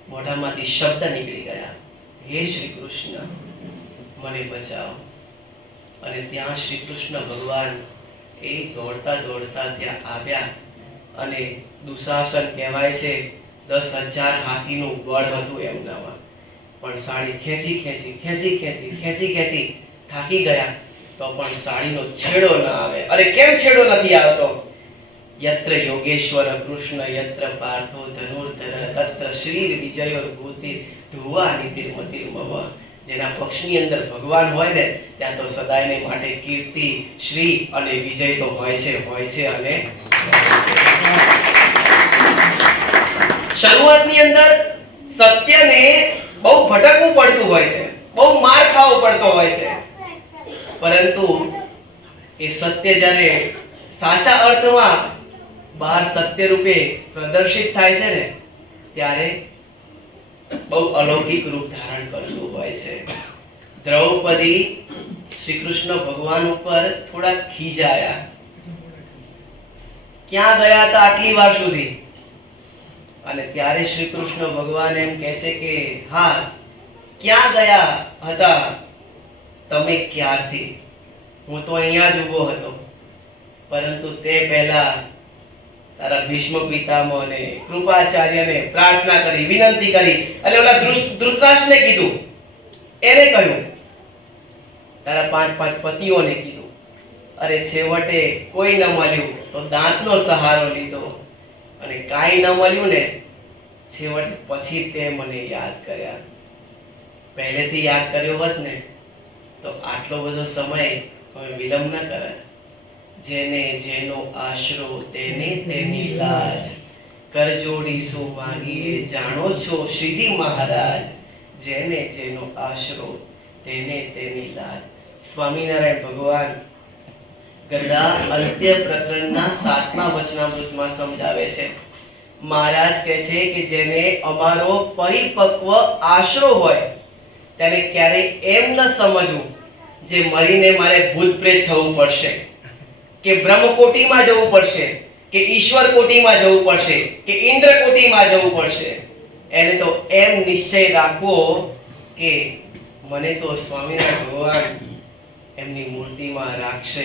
મોઢામાંથી શબ્દ નીકળી ગયા, હે શ્રી કૃષ્ણ, મને બચાવો. અને ત્યાં શ્રી કૃષ્ણ ભગવાન એ દોડતા દોડતા ત્યાં આવ્યા અને દુશાસન કહેવાય છે 10,000 હાથીનું બળ હતું એમનામાં, પણ સાડી ખેંચી ખેંચી ખેંચી ખેંચી ખેંચી ખેંચી થાકી ગયા તો પણ સાડીનો છેડો ન આવે. અરે કેમ છેડો નથી આવતો? યત્ર યોગેશ્વર કૃષ્ણ યત્ર પાર્થો ધનુર્ધર તત્ર શ્રીર વિજયો ભૂતિ ધ્રુવા નીતિર્મતિર મમ. જેના પક્ષની અંદર ભગવાન હોય ને ત્યાં તો સદાયને માટે કીર્તિ, શ્રી અને વિજય તો હોય છે અને શરૂઆતની અંદર સત્યને બહુ ભટકવું પડતું હોય છે, બહુ માર ખાવો પડતો હોય છે, પરંતુ એ સત્ય જ્યારે સાચા અર્થમાં બહાર સત્ય રૂપે પ્રદર્શિત થાય છે ને ત્યારે બહુ અલૌકિક રૂપ ધારણ કરતું હોય છે. દ્રૌપદી શ્રી કૃષ્ણ ભગવાન ઉપર થોડા ખીજાયા. ક્યાં ગયા હતા આટલી વાર સુધી? અને ત્યારે શ્રી કૃષ્ણ ભગવાન એમ કહે છે કે હા, ક્યાં ગયા હતા તમે ક્યારથી? હું તો અહીંયા જ ઊભો હતો, પરંતુ તે પહેલા તારા ભીષ્મ પિતામહ અને કૃપાચાર્યને પ્રાર્થના કરી, વિનંતી કરી, એટલે ઓલા ધૃતરાષ્ટ્રને કીધું, એને કહ્યું, તારા 5 પતિઓને કીધું. અરે છેવટે કોઈ ન મળ્યું તો દાંતનો સહારો લીધો અને કાંઈ ન મળ્યું ને છેવટે પછી તે મને યાદ કર્યા. પહેલેથી યાદ કર્યો હોત ને તો આટલો બધો સમય હવે વિલંબ ન કરત. જેને જેનો આશરો તેને તેની લાજ, કરજોડી શું માંગીએ જાણો છો શ્રીજી મહારાજ. જેને જેનો આશરો તેને તેની લાજ. સ્વામિનારાયણ ભગવાન ગરડા અંત્ય પ્રકરણના 7મા વચનામૃતમાં સમજાવે છે. મહારાજ કહે છે કે જેને અમારો પરિપક્વ આશરો હોય તેને ક્યારે એમ ન સમજવું જે મરીને મારે ભૂત પ્રેત થવું પડશે, કે બ્રહ્મકોટીમાં જવું પડશે, કે ઈશ્વર કોટીમાં જવું પડશે, કે ઇન્દ્ર કોટીમાં જવું પડશે. એને તો એમ નિશ્ચય રાખવો કે મને તો સ્વામિનારાયણ ભગવાન એમની મૂર્તિમાં રાખશે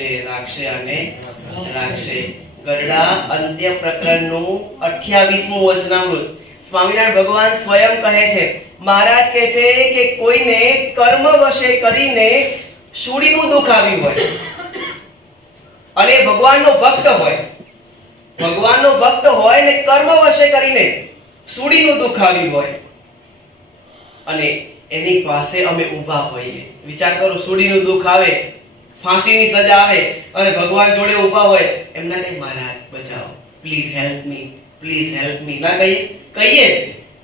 અને રાખશે. ગરડા અંત્ય પ્રકરણનું 28મું વચનામૃત સ્વામિનારાયણ ભગવાન સ્વયં કહે છે. મહારાજ કહે છે કે કોઈને કર્મ વશે કરીને શૂળીનું દુઃખ આવ્યું હોય અને ભગવાનનો ભક્ત હોય ને કર્મ વશે કરીને શૂળીનું દુઃખ આવ્યું હોય અને એની પાસે અમે ઊભા હોઈએ. વિચાર કરો, શૂળીનું દુઃખ આવે, ફાંસીની સજા આવે અને ભગવાન જોડે ઊભા હોય, એમના કઈ મહારાજ બચાવો, પ્લીઝ હેલ્પ મી ના કહીએ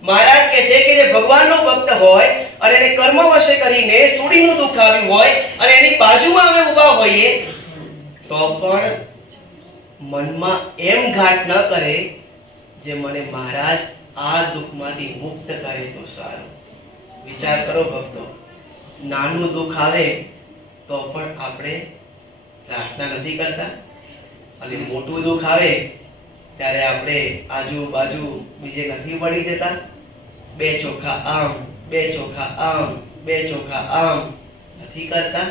મહારાજ કહે છે કે જે ભગવાનનો ભક્ત હોય અને એને કર્મ વશે કરીને સુડીનું દુઃખ આવ્યું હોય અને એની બાજુમાં અમે ઊભા હોઈએ તો પણ મનમાં એમ ઘાટ ન કરે જે મને મહારાજ આ દુઃખમાંથી મુક્ત કરે તો સારું. વિચાર કરો ભક્તો, નાનું દુઃખ આવે તો પણ આપણે પ્રાર્થના નથી કરતા, અને મોટું દુઃખ આવે ત્યારે આપણે આજુબાજુ બીજે નથી પડી જતા. બે ચોખા આમ, બે ચોખા આમ, બે ચોખા આમ નથી કરતા.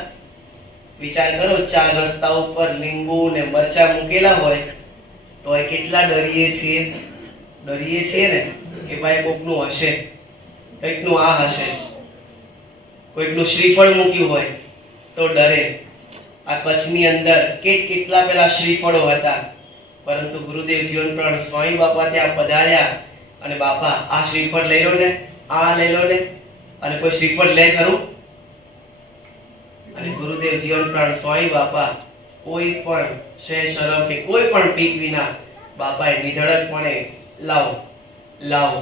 વિચાર કરો, ચાર રસ્તા ઉપર લીંબુ ને મરચા મૂકેલા હોય તો કેટલા ડરીએ છીએ ને કે ભાઈ કોકનું હશે, કંઈકનું આ હશે. કોઈકનું શ્રીફળ મૂક્યું હોય તો ડરે. આ કચ્છની અંદર કેટલા પેલા શ્રીફળો હતા, પરંતુ ગુરુદેવ જીવન પ્રાણ સ્વામી બાપા ત્યાં પધાર્યા અને બાપા આ શ્રીફળ લઈ લો ને, આ લઈ લો ને, અને કોઈ શ્રીફળ લે ખરું? અને ગુરુદેવ જીવન પ્રાણ સ્વામી બાપા કોઈ પણ શરમ કે કોઈ પણ પીક વિના બાપાએ નિધડકપણે લાવો લાવો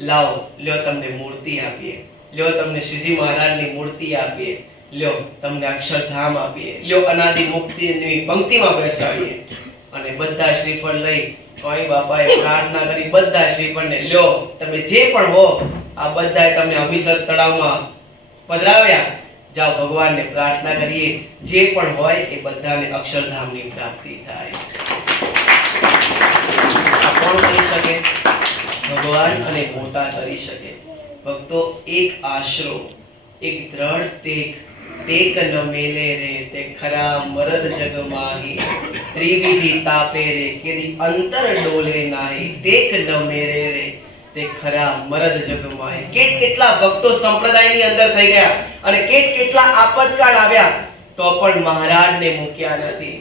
લાવો, લ્યો તમને મૂર્તિ આપીએ, લ્યો તમને શ્રીજી મહારાજની મૂર્તિ આપીએ, લ્યો તમને અક્ષરધામ આપીએ, લ્યો અનાદિ મુક્તિની પંક્તિમાં બેસાડીએ. અને બધા શ્રીફળ લઈ સ્વામી બાપાએ પ્રાર્થના કરી, બધા શ્રીફળને લ્યો તમે જે પણ હો આ બધાએ તમને હમીસર તળાવમાં પધરાવ્યા, જાઓ ભગવાનને પ્રાર્થના કરીએ, જે પણ હોય એ બધાને અક્ષરધામની પ્રાપ્તિ થાય. આ કોણ કરી શકે? ભગવાન અને મોટા કરી શકે. ભક્તો, એક આશરો, એક દ્રઢ ટેક ન મેલે રે તે ખરા મરદ જગ માહી, ત્રિવિધિ તાપે રે કેદી અંતર ડોલે નાહી, ટેક ન મેલે રે તે ખરા મરદ જગ માહી. કેટલા ભક્તો સંપ્રદાયની અંદર થઈ ગયા અને કેટલા આપતકાળ આવ્યા તો પણ મહારાજને મૂક્યા નથી.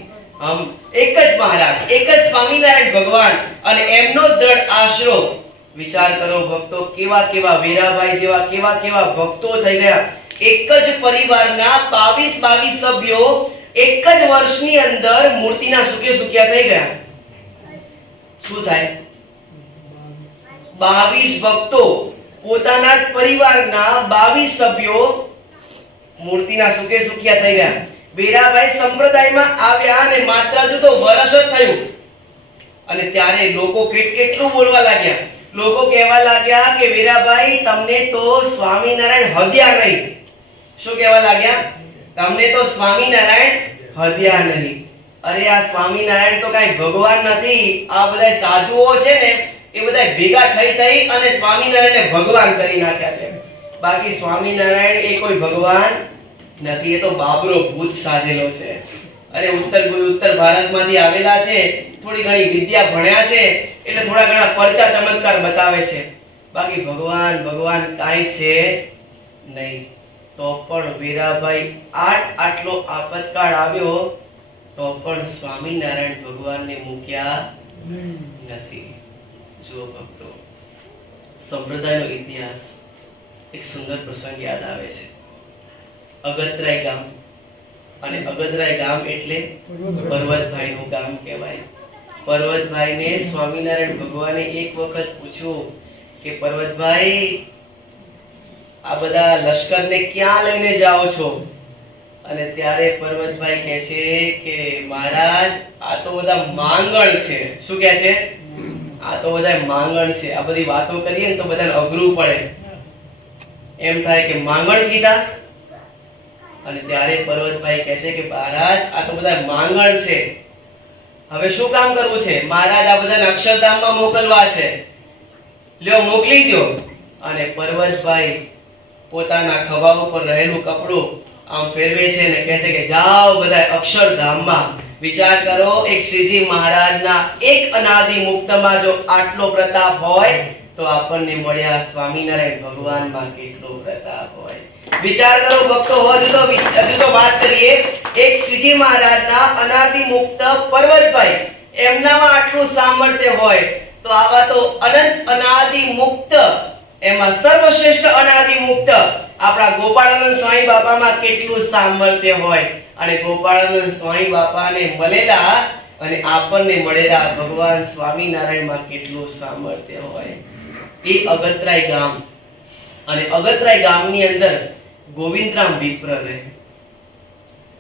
એક જ મહારાજ, એક જ સ્વામિનારાયણ ભગવાન અને એમનો દ્રઢ આશરો. વિચાર કરો ભક્તો, કેવા વીરાભાઈ જેવા કેવા ભક્તો થઈ ગયા. એક જ પરિવારના 22 સભ્યો એક જ વર્ષની અંદર મૂર્તિના સુખ્યા થઈ ગયા. શું થાય? 22 ભક્તો પોતાના જ પરિવારના 22 સભ્યો મૂર્તિના સુખ્યા થઈ ગયા. વીરાભાઈ સંપ્રદાયમાં આવ્યા અને માત્ર હજુ તો વર્ષ જ થયું અને ત્યારે લોકો કેટલું બોલવા લાગ્યા. લોકો કહેવા લાગ્યા કે વીરાભાઈ તમને તો સ્વામિનારાયણ હદ્યા નહીં. શું કહેવા લાગ્યા? તમને તો સ્વામિનારાયણ હદ્યા નહીં. અરે આ સ્વામિનારાયણ તો કાઈ ભગવાન નથી. આ બધા સાધુઓ છે ને એ બધા ભેગા થઈ અને સ્વામિનારાયણને ભગવાન કરી નાખ્યા છે. બાકી સ્વામિનારાયણ એ કોઈ ભગવાન નથી, એ તો બાબરો ભૂત સાધેલો છે. અરે ઉત્તર ભારતમાંથી આવેલા છે, થોડી ઘણી વિદ્યા ભણ્યા છે એટલે થોડા ઘણા પરચા ચમત્કાર બતાવે છે. બાકી ભગવાન કાઈ છે નહીં. તો પણ વીરાભાઈ આટલો આપતકાળ આવ્યો તો પણ સ્વામિનારાયણ ભગવાનને મૂક્યા નથી. જો ભક્તો, સંપ્રદાયનો ઇતિહાસ એક સુંદર પ્રસંગ યાદ આવે છે. અગતરાય ગામ, અને અગતરાય ગામ એટલે પર્વતભાઈનું ગામ કહેવાય. પર્વતભાઈને સ્વામિનારાયણ ભગવાને એક વખત પૂછ્યું કે પર્વતભાઈ, આ બધા લશ્કરને ક્યાં લઈને જાઓ છો? અને ત્યારે પર્વતભાઈ કહે છે કે મહારાજ, આ તો બધા માંગણ છે. શું કહે છે? આ તો બધા માંગણ છે. આ બધી વાતો કરીએ ને તો બધાને અઘરું પડે, એમ થાય કે માંગણ કીધા. અને ત્યારે પર્વતભાઈ કહે છે કે મહારાજ, આ તો બધા માંગણ છે, હવે શું કામ કરવું છે? મહારાજ, આ બધાને અક્ષરધામમાં મોકલવા છે, લ્યો મોકલી દો. અને પર્વતભાઈ પોતાના ખભા ઉપર રહેલું કપડું આમ ફેરવે છે અને કહે છે કે જાઓ બધા અક્ષરધામમાં. વિચાર કરો, એક શ્રીજી મહારાજના એક અનાદિ મુક્તમાં જો આટલો પ્રતાપ હોય તો આપણને મળ્યા સ્વામિનારાયણ ભગવાનમાં કેટલો પ્રતાપ હોય. વિચાર કરો ભક્તો, હજુ તો વાત કરીએ એક શ્રીજી મહારાજના અનાદિ મુક્ત પર્વતભાઈ, એમનામાં આટલું સામર્થ્ય હોય તો આવા તો અનંત અનાદિ મુક્ત, એમાં સર્વશ્રેષ્ઠ અનાદિ મુક્ત આપણા ગોપાળાનંદ સ્વામી બાપામાં કેટલું સામર્થ્ય હોય. અને ગોપાળાનંદ સ્વામી બાપાને મળેલા અને આપણને મળેલા ભગવાન સ્વામિનારાયણમાં કેટલું સામર્થ્ય હોય. એ અગતરાય ગામ, અને અગતરાય ગામની અંદર ગોવિંદરામ વિપ્ર રહે.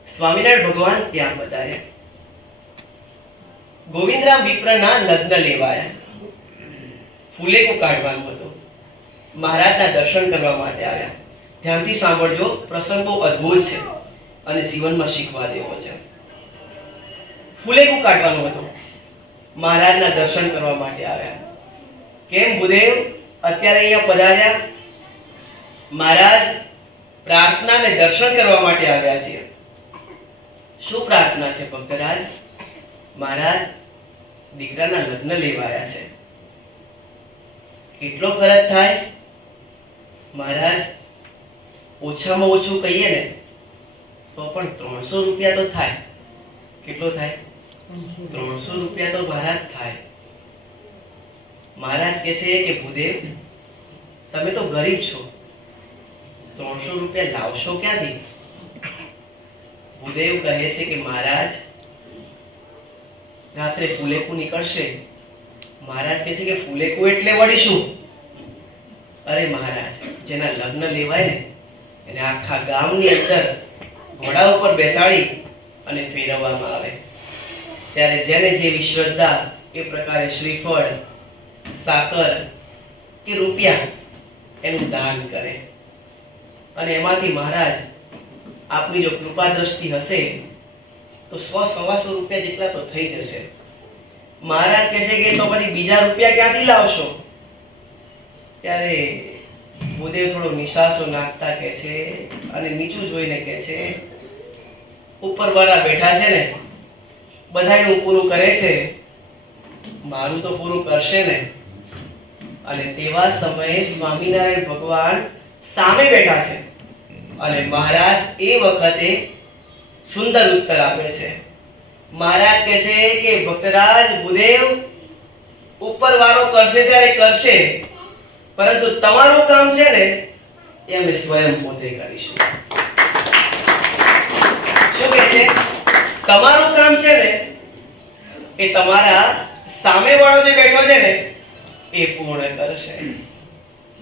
સ્વામિનારાયણ ભગવાન ત્યાં પધાર્યા. ગોવિંદરામ વિપ્રના લગ્ન લેવાયા. ફૂલેકો કાઢવાનું હતું. મહારાજના દર્શન કરવા માટે આવ્યા. ધ્યાનથી સાંભળજો, પ્રસંગ બહુ અદ્ભુત છે અને જીવનમાં શીખવા જેવો છે. ફૂલેકો કાઢવાનું હતું. મહારાજના દર્શન કરવા માટે આવ્યા. કેમ ભૂદેવ અત્યારે અહીંયા પધાર્યા? મહારાજ પ્રાર્થના અને દર્શન કરવા માટે આવ્યા છે. શું પ્રાર્થના છે ભક્તરાજ? મહારાજ દીકરાના લગ્ન લેવાયા છે. કેટલો ખર્ચ થાય? મહારાજ ઓછામાં ઓછું કહીએ ને તો પણ 300 રૂપિયા તો થાય. કેટલો થાય? 300 રૂપિયા તો મહારાજ થાય. મહારાજ કહે છે કે ભૂદેવ તમે તો ગરીબ છો, 300 રૂપિયા લાવશો ક્યાંથી? ભૂદેવ કહે છે કે મહારાજ રાત્રે ફૂલેકું નીકળશે. મહારાજ કહે છે કે ફૂલેકું એટલે વળી શું? અરે મહારાજ જેના લગ્ન લેવાય ને એને આખા ગામની અંદર ઘોડા ઉપર બેસાડી અને ફેરવવામાં આવે. ત્યારે જેને જેવી શ્રદ્ધા એ પ્રકારે શ્રીફળ, સાકર કે રૂપિયા એનું દાન કરે. અને એમાંથી મહારાજ આપની જો કૃપા દ્રષ્ટિ હશે તો 100-125 રૂપિયા જેટલા તો થઈ જશે. મહારાજ કહે છે કે તો પછી બીજા રૂપિયા ક્યાંથી લાવશો? ત્યારે ભૂદેવ થોડો નિશાસો નાખતા કહે છે અને નીચું જોઈને કહે છે ઉપરવાળા બેઠા છે ને બધાયનું પૂરું કરે છે, મારું તો પૂરું કરશે ને. અને તેવા સમયે સ્વામિનારાયણ ભગવાન સામે બેઠા છે અને મહારાજ એ વખતે સુંદર ઉત્તર આપે છે. મહારાજ કહે છે કે ભક્તરાજ ભૂદેવ ઉપરવાળો કરશે ત્યારે કરશે, પરંતુ તમારું કામ છે ને એ અમે સ્વયં પોતે કરીશું. શું કહે છે? તમારું કામ છે ને એ તમારા સામે વાળો જે બેઠો છે ને એ પૂર્ણ કરશે.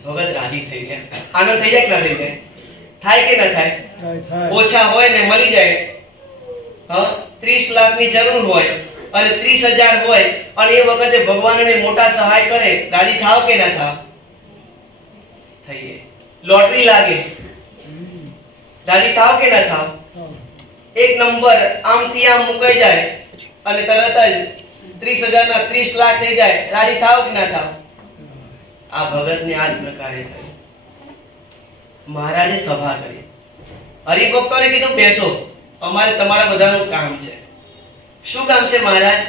ભગત રાજી થઈ ગયા. આનંદ થઈ જાય કે ના થઈ જાય? થાય કે ના થાય? ઓછા હોય ને મળી જાય. 30 લાખની જરૂર હોય અને 30,000 હોય અને એ વખતે ભગવાન એને મોટા સહાય કરે, રાજી થાવ કે ના થાવ? થઈએ. લોટરી લાગે, રાજી થાવ કે ના થાવ? એક નંબર આમથી આમ મુકાઈ જાય અને તરત જ 30,000 ના 30 લાખ થઈ જાય, રાજી થાવ કે ના થાવ? આ ભગતને આ જ પ્રકારે થયું. મહારાજે સભા કરી. હરિભક્તોને કીધું બેસો, અમારે તમારા બધાનું કામ છે. શું કામ છે મહારાજ?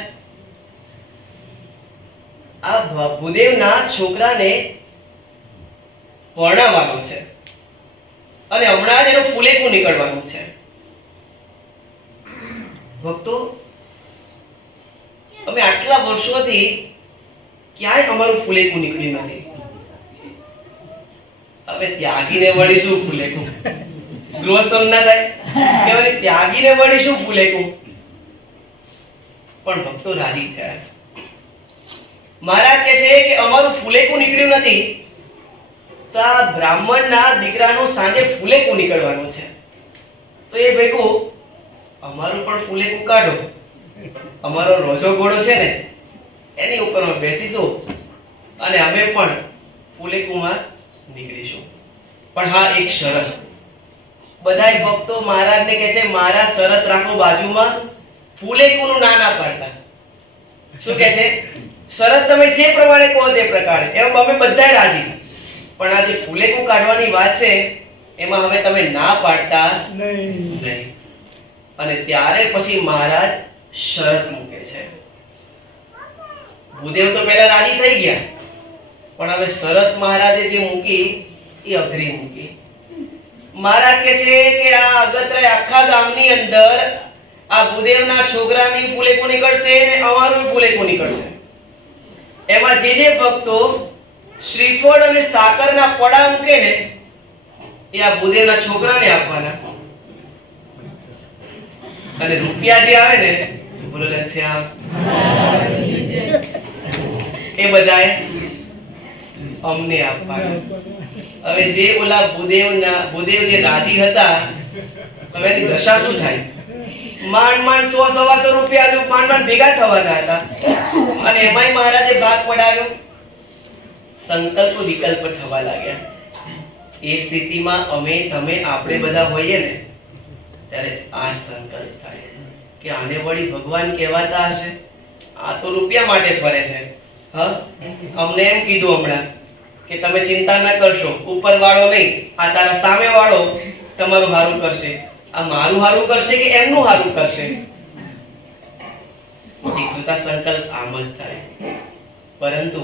આ ભૂદેવના છોકરાને પરણાવવાનો છે અને હમણાં જ એનું ફૂલેકું નીકળવાનું છે. ભક્તો અમે આટલા વર્ષોથી ક્યાંય અમારું ફૂલેકું નીકળ્યું નથી. હવે ત્યાગીને વળી શું ફૂલેકું? ગૃહસ્થ ના થાય કે વળી ત્યાગીને વળી શું ફૂલેકું? પણ ભક્તો રાજી થયા છે. મહારાજ કહે છે કે અમારું ફૂલેકું નીકળ્યું નથી તો આ બ્રાહ્મણના દીકરાનું સાંજે ફૂલેકું નીકળવાનું છે, તો એ ભેગું અમારું પણ ફૂલેકું કાઢો. અમારો રોજો ઘોડો છે ને એની ઉપર બેસીશું અને અમે પણ ફૂલેકુમાં નીકળીશું. પણ હા, એક શરત. બધાય ભક્તો મહારાજને કહે છે મહારાજ શરત રાખો બાજુમાં, ફૂલેકુનું ના પાડતા. શું કહે છે? શરત તમે જે પ્રમાણે કહો તે પ્રકારે, એમ અમે બધાય રાજી. પણ આ જે ફૂલેકું કાઢવાની વાત છે એમાં હવે તમે ના પાડતા નહીં. અને ત્યારે પછી મહારાજ શરત મૂકે છે. ભૂદેવ તો પહેલા રાજી થઈ ગયા, પણ હવે શરત મહારાજે જે મૂકી એ અઘરી મૂકી. મહારાજ કહે છે કે આ અગતરાય આખા ગામની અંદર આ ભૂદેવના છોકરાની ફૂલેકું નીકળશે અને અમારું ફૂલેકું નીકળશે. એમાં જે જે ભક્તો શ્રીફળ અને સાકરના પડા મૂકે ને એ આ ભૂદેવના છોકરાને આપવાના. અને રૂપિયા જે આવે ને બોલો શ્યામ એ બધાએ અમને આપવાનું. હવે જે ઓલા ભૂદેવ જે રાજી હતા, હવે એની દશા શું થાય? માંડ 100-125 રૂપિયા માંડ ભેગા થવાના હતા, અને એમાંય મહારાજે ભાગ પડાવ્યો. સંકલ્પ વિકલ્પ થવા લાગ્યા. એ સ્થિતિમાં અમે તમે આપણે બધા હોઈએ ને, ત્યારે આ સંકલ્પ થાય કે આને વળી ભગવાન કહેવાતા હશે, આ તો રૂપિયા માટે ફરે છે. અમને એમ કીધું હમણાં કે તમે ચિંતા ન કરશો, ઉપર વાળો નહીં, આ તારા સામે વાળો તમારું હારું કરશે. આ મારું હારું કરશે કે એમનું હારું કરશે? એક જોતા સંકલ્પ આમ જ થાય. પરંતુ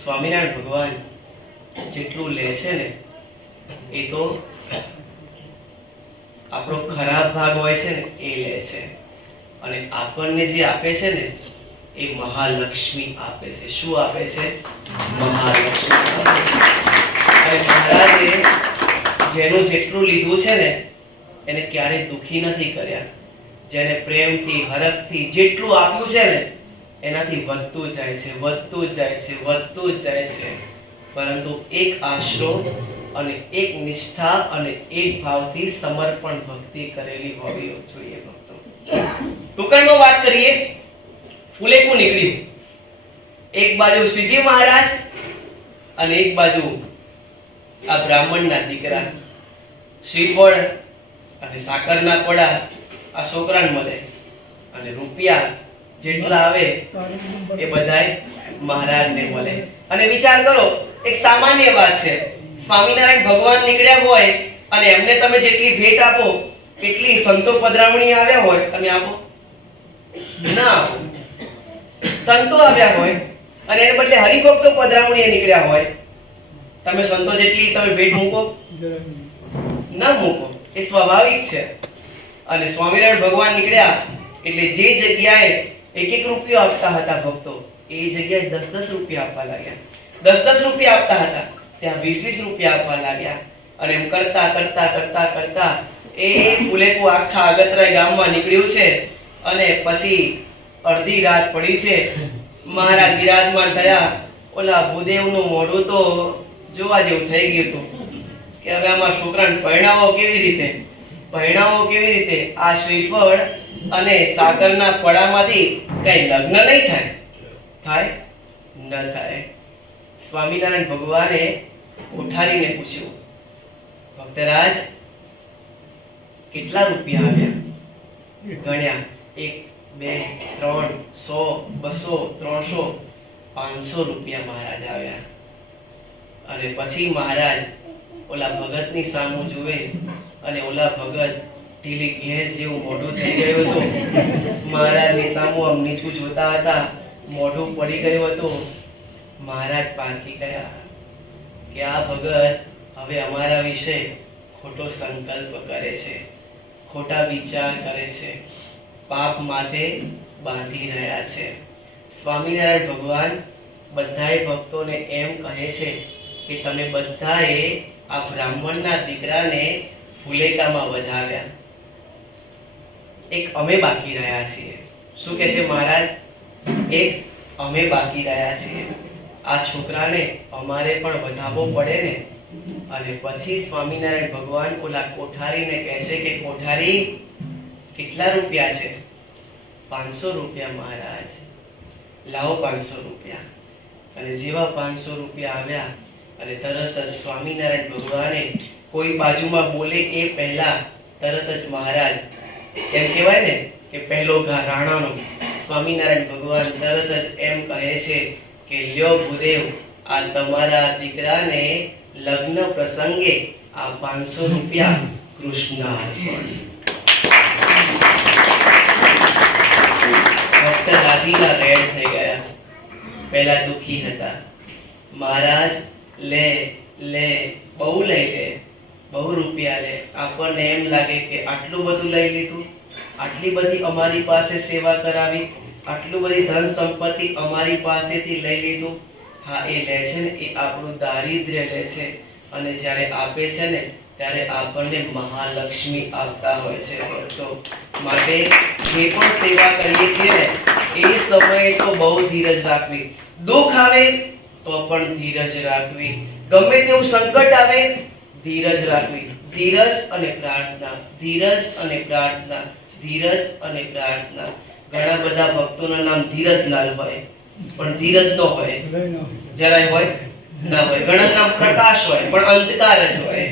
સ્વામિનારાયણ ભગવાન જેટલું લે છે ને, એ તો આપણો ખરાબ ભાગ હોય છે ને એ લે છે, અને આપણને જે આપે છે ને એ મહાલક્ષ્મી આપે છે. શું આપે છે? મહાલક્ષ્મી આપે છે. અને મહારાજે જેનું જેટલું લીધું છે ને એને ક્યારેય દુખી નથી કર્યા. જેને પ્રેમથી હરખથી જેટલું આપ્યું છે ને એનાથી વધતું જાય છે, વધતું જાય છે, વધતું જાય છે. પરંતુ એક આશરો અને એક નિષ્ઠા અને એક ભાવથી સમર્પણ ભક્તિ કરેલી હોવી જોઈએ ભક્તો. ટૂંકમાં વાત કરીએ, ફૂલેકું નીકળ્યું. એક બાજુ શ્રીજી મહારાજ અને એક બાજુ આ બ્રાહ્મણના દીકરા. શ્રીફળ અને સાકરના પડા આ છોકરાને મળે, અને રૂપિયા જેટલા આવે એ બધાય મહારાજને મળે. અને વિચાર કરો, એક સામાન્ય વાત છે, સ્વામિનારાયણ ભગવાન નીકળ્યા હોય અને એમને તમે જેટલી ભેટ આપો એટલી સંતો પધરામણી આવ્યા હોય તમે આપો? ના આપો. સંતો આવ્યા હોય અને એને બદલે હરિભક્તો પધરામણીએ નીકળ્યા હોય, તમે સંતો જેટલી તમે ભેટ મૂકો? ના મૂકો. એ સ્વાભાવિક છે. અને સ્વામિનારાયણ ભગવાન નીકળ્યા એટલે જે જગ્યાએ 1-1 રૂપિયો આપતા હતા ભક્તો, એ જગ્યાએ 10-10 રૂપિયા આપવા લાગ્યા. 10-10 રૂપિયા આપતા હતા ત્યાં 20-20 રૂપિયા આપવા લાગ્યા. અને એમ કરતા કરતા કરતા કરતા એ ફૂલેકું આખા આગતરાય ગામમાં નીકળ્યું છે. અને પછી અડધી રાત પડી છે, મહારાજ બિરાજમાન થયા. ઓલા ભૂદેવનું મોઢું તો જોવા જેવું થઈ ગયું હતું કે હવે આમાં છોકરાને પરણાવો કેવી રીતે? પરણાવો કેવી રીતે? આ શ્રીફળ અને સાકરના પડામાંથી કઈ લગ્ન નહીં થાય? થાય? ન થાય. સ્વામિનારાયણ ભગવાને ઉઠારીને પૂછ્યું, ભક્તરાજ કેટલા રૂપિયા આવ્યા? ગણ્યા. 1, 2, 3, 100, 200, 300, 500 રૂપિયા મહારાજ આવ્યા. અને પછી મહારાજ ઓલા ભગતની સામું જુએ, અને ઓલા ભગત ઢીલી ગેસ જેવું મોઢું થઈ ગયું હતું. મહારાજની સામું આમ નીચું જોતા હતા, મોઢું પડી ગયું હતું. મહારાજ પારખી ગયા કે આ ભગત હવે અમારા વિશે ખોટો સંકલ્પ કરે છે, ખોટા વિચાર કરે છે, પાપ માથે બાંધી રહ્યા છે. સ્વામિનારાયણ ભગવાન બધાય ભક્તોને એમ કહે છે કે તમે બધાએ આ બ્રાહ્મણના દીકરાને ફુલેકામાં વધાવ્યા, એક અમે બાકી રહ્યા છીએ. શું કહે છે મહારાજ? એક અમે બાકી રહ્યા છીએ. આ છોકરાને અમારે પણ વધાવવો પડે ને. અને પછી સ્વામિનારાયણ ભગવાન ઓલા કોઠારીને કહે છે કે કોઠારી કેટલા રૂપિયા છે? 500 રૂપિયા મહારાજ. લાવો 500 રૂપિયા. અને જેવા 500 રૂપિયા આવ્યા અને તરત જ સ્વામિનારાયણ ભગવાને કોઈ બાજુમાં બોલે એ પહેલા તરત જ મહારાજ, એમ કહેવાય ને કે પહેલો ઘા રાણાનો, સ્વામિનારાયણ ભગવાન તરત જ એમ કહે છે કે લ્યો ભૂદેવ, આ તમારા દીકરાને લગ્ન પ્રસંગે આ 500 રૂપિયા કૃષ્ણ અર્પણ. ભક્ત રાજીના રેડ થઈ ગયા. પહેલા દુખી હતા. મહારાજ લે લે, બહુ લઈ લે, બહુ રૂપિયા લે. આપણને એમ લાગે કે આટલું બધું લઈ લીધું, આટલી બધી અમારી પાસે સેવા કરાવી, આટલું બધી ધન સંપત્તિ અમારી પાસેથી લઈ લીધું. હા, એ લે છે ને એ આપણું દારિદ્ર્ય લે છે, અને જ્યારે આપે છે ને ત્યારે આપણને મહાલક્ષ્મી આપતા હોય છે. તો માટે જે પણ સેવા કરીએ છીએ ને એ સમયે તો બહુ ધીરજ રાખવી. દુઃખ આવે તો પણ ધીરજ રાખવી. ગમે તેવું સંકટ આવે, ધીરજ રાખવી. ધીરજ અને પ્રાર્થના, ધીરજ અને પ્રાર્થના, ધીરજ અને પ્રાર્થના. ઘણા બધા ભક્તોના નામ ધીરજલાલ હોય, પણ ધીરજ ન હોય, જરાય હોય ના હોય. ઘણા નામ પ્રકાશ હોય, પણ અંધકાર જ હોય.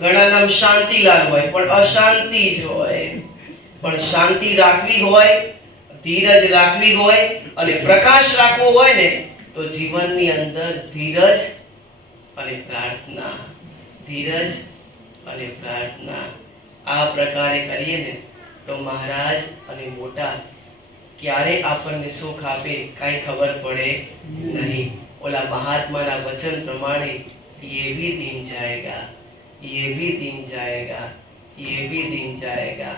ઘણા નામ શાંતિલાલ હોય, પણ અશાંતિ જ હોય. પણ શાંતિ રાખવી હોય, ધીરજ રાખવી હોય અને પ્રકાશ રાખવો હોય ને, તો જીવનની અંદર ધીરજ અને પ્રાર્થના, ધીરજ અને પ્રાર્થના આ પ્રકારે કરીએ ને, તો મહારાજ અને મોટા ક્યારે આપણને સુખ આપે કાંઈ ખબર પડે નહીં. ઓલા મહાત્માના વચન પ્રમાણે ये भी दिन जाएगा, ये भी दिन जाएगा, ये भी दिन जाएगा.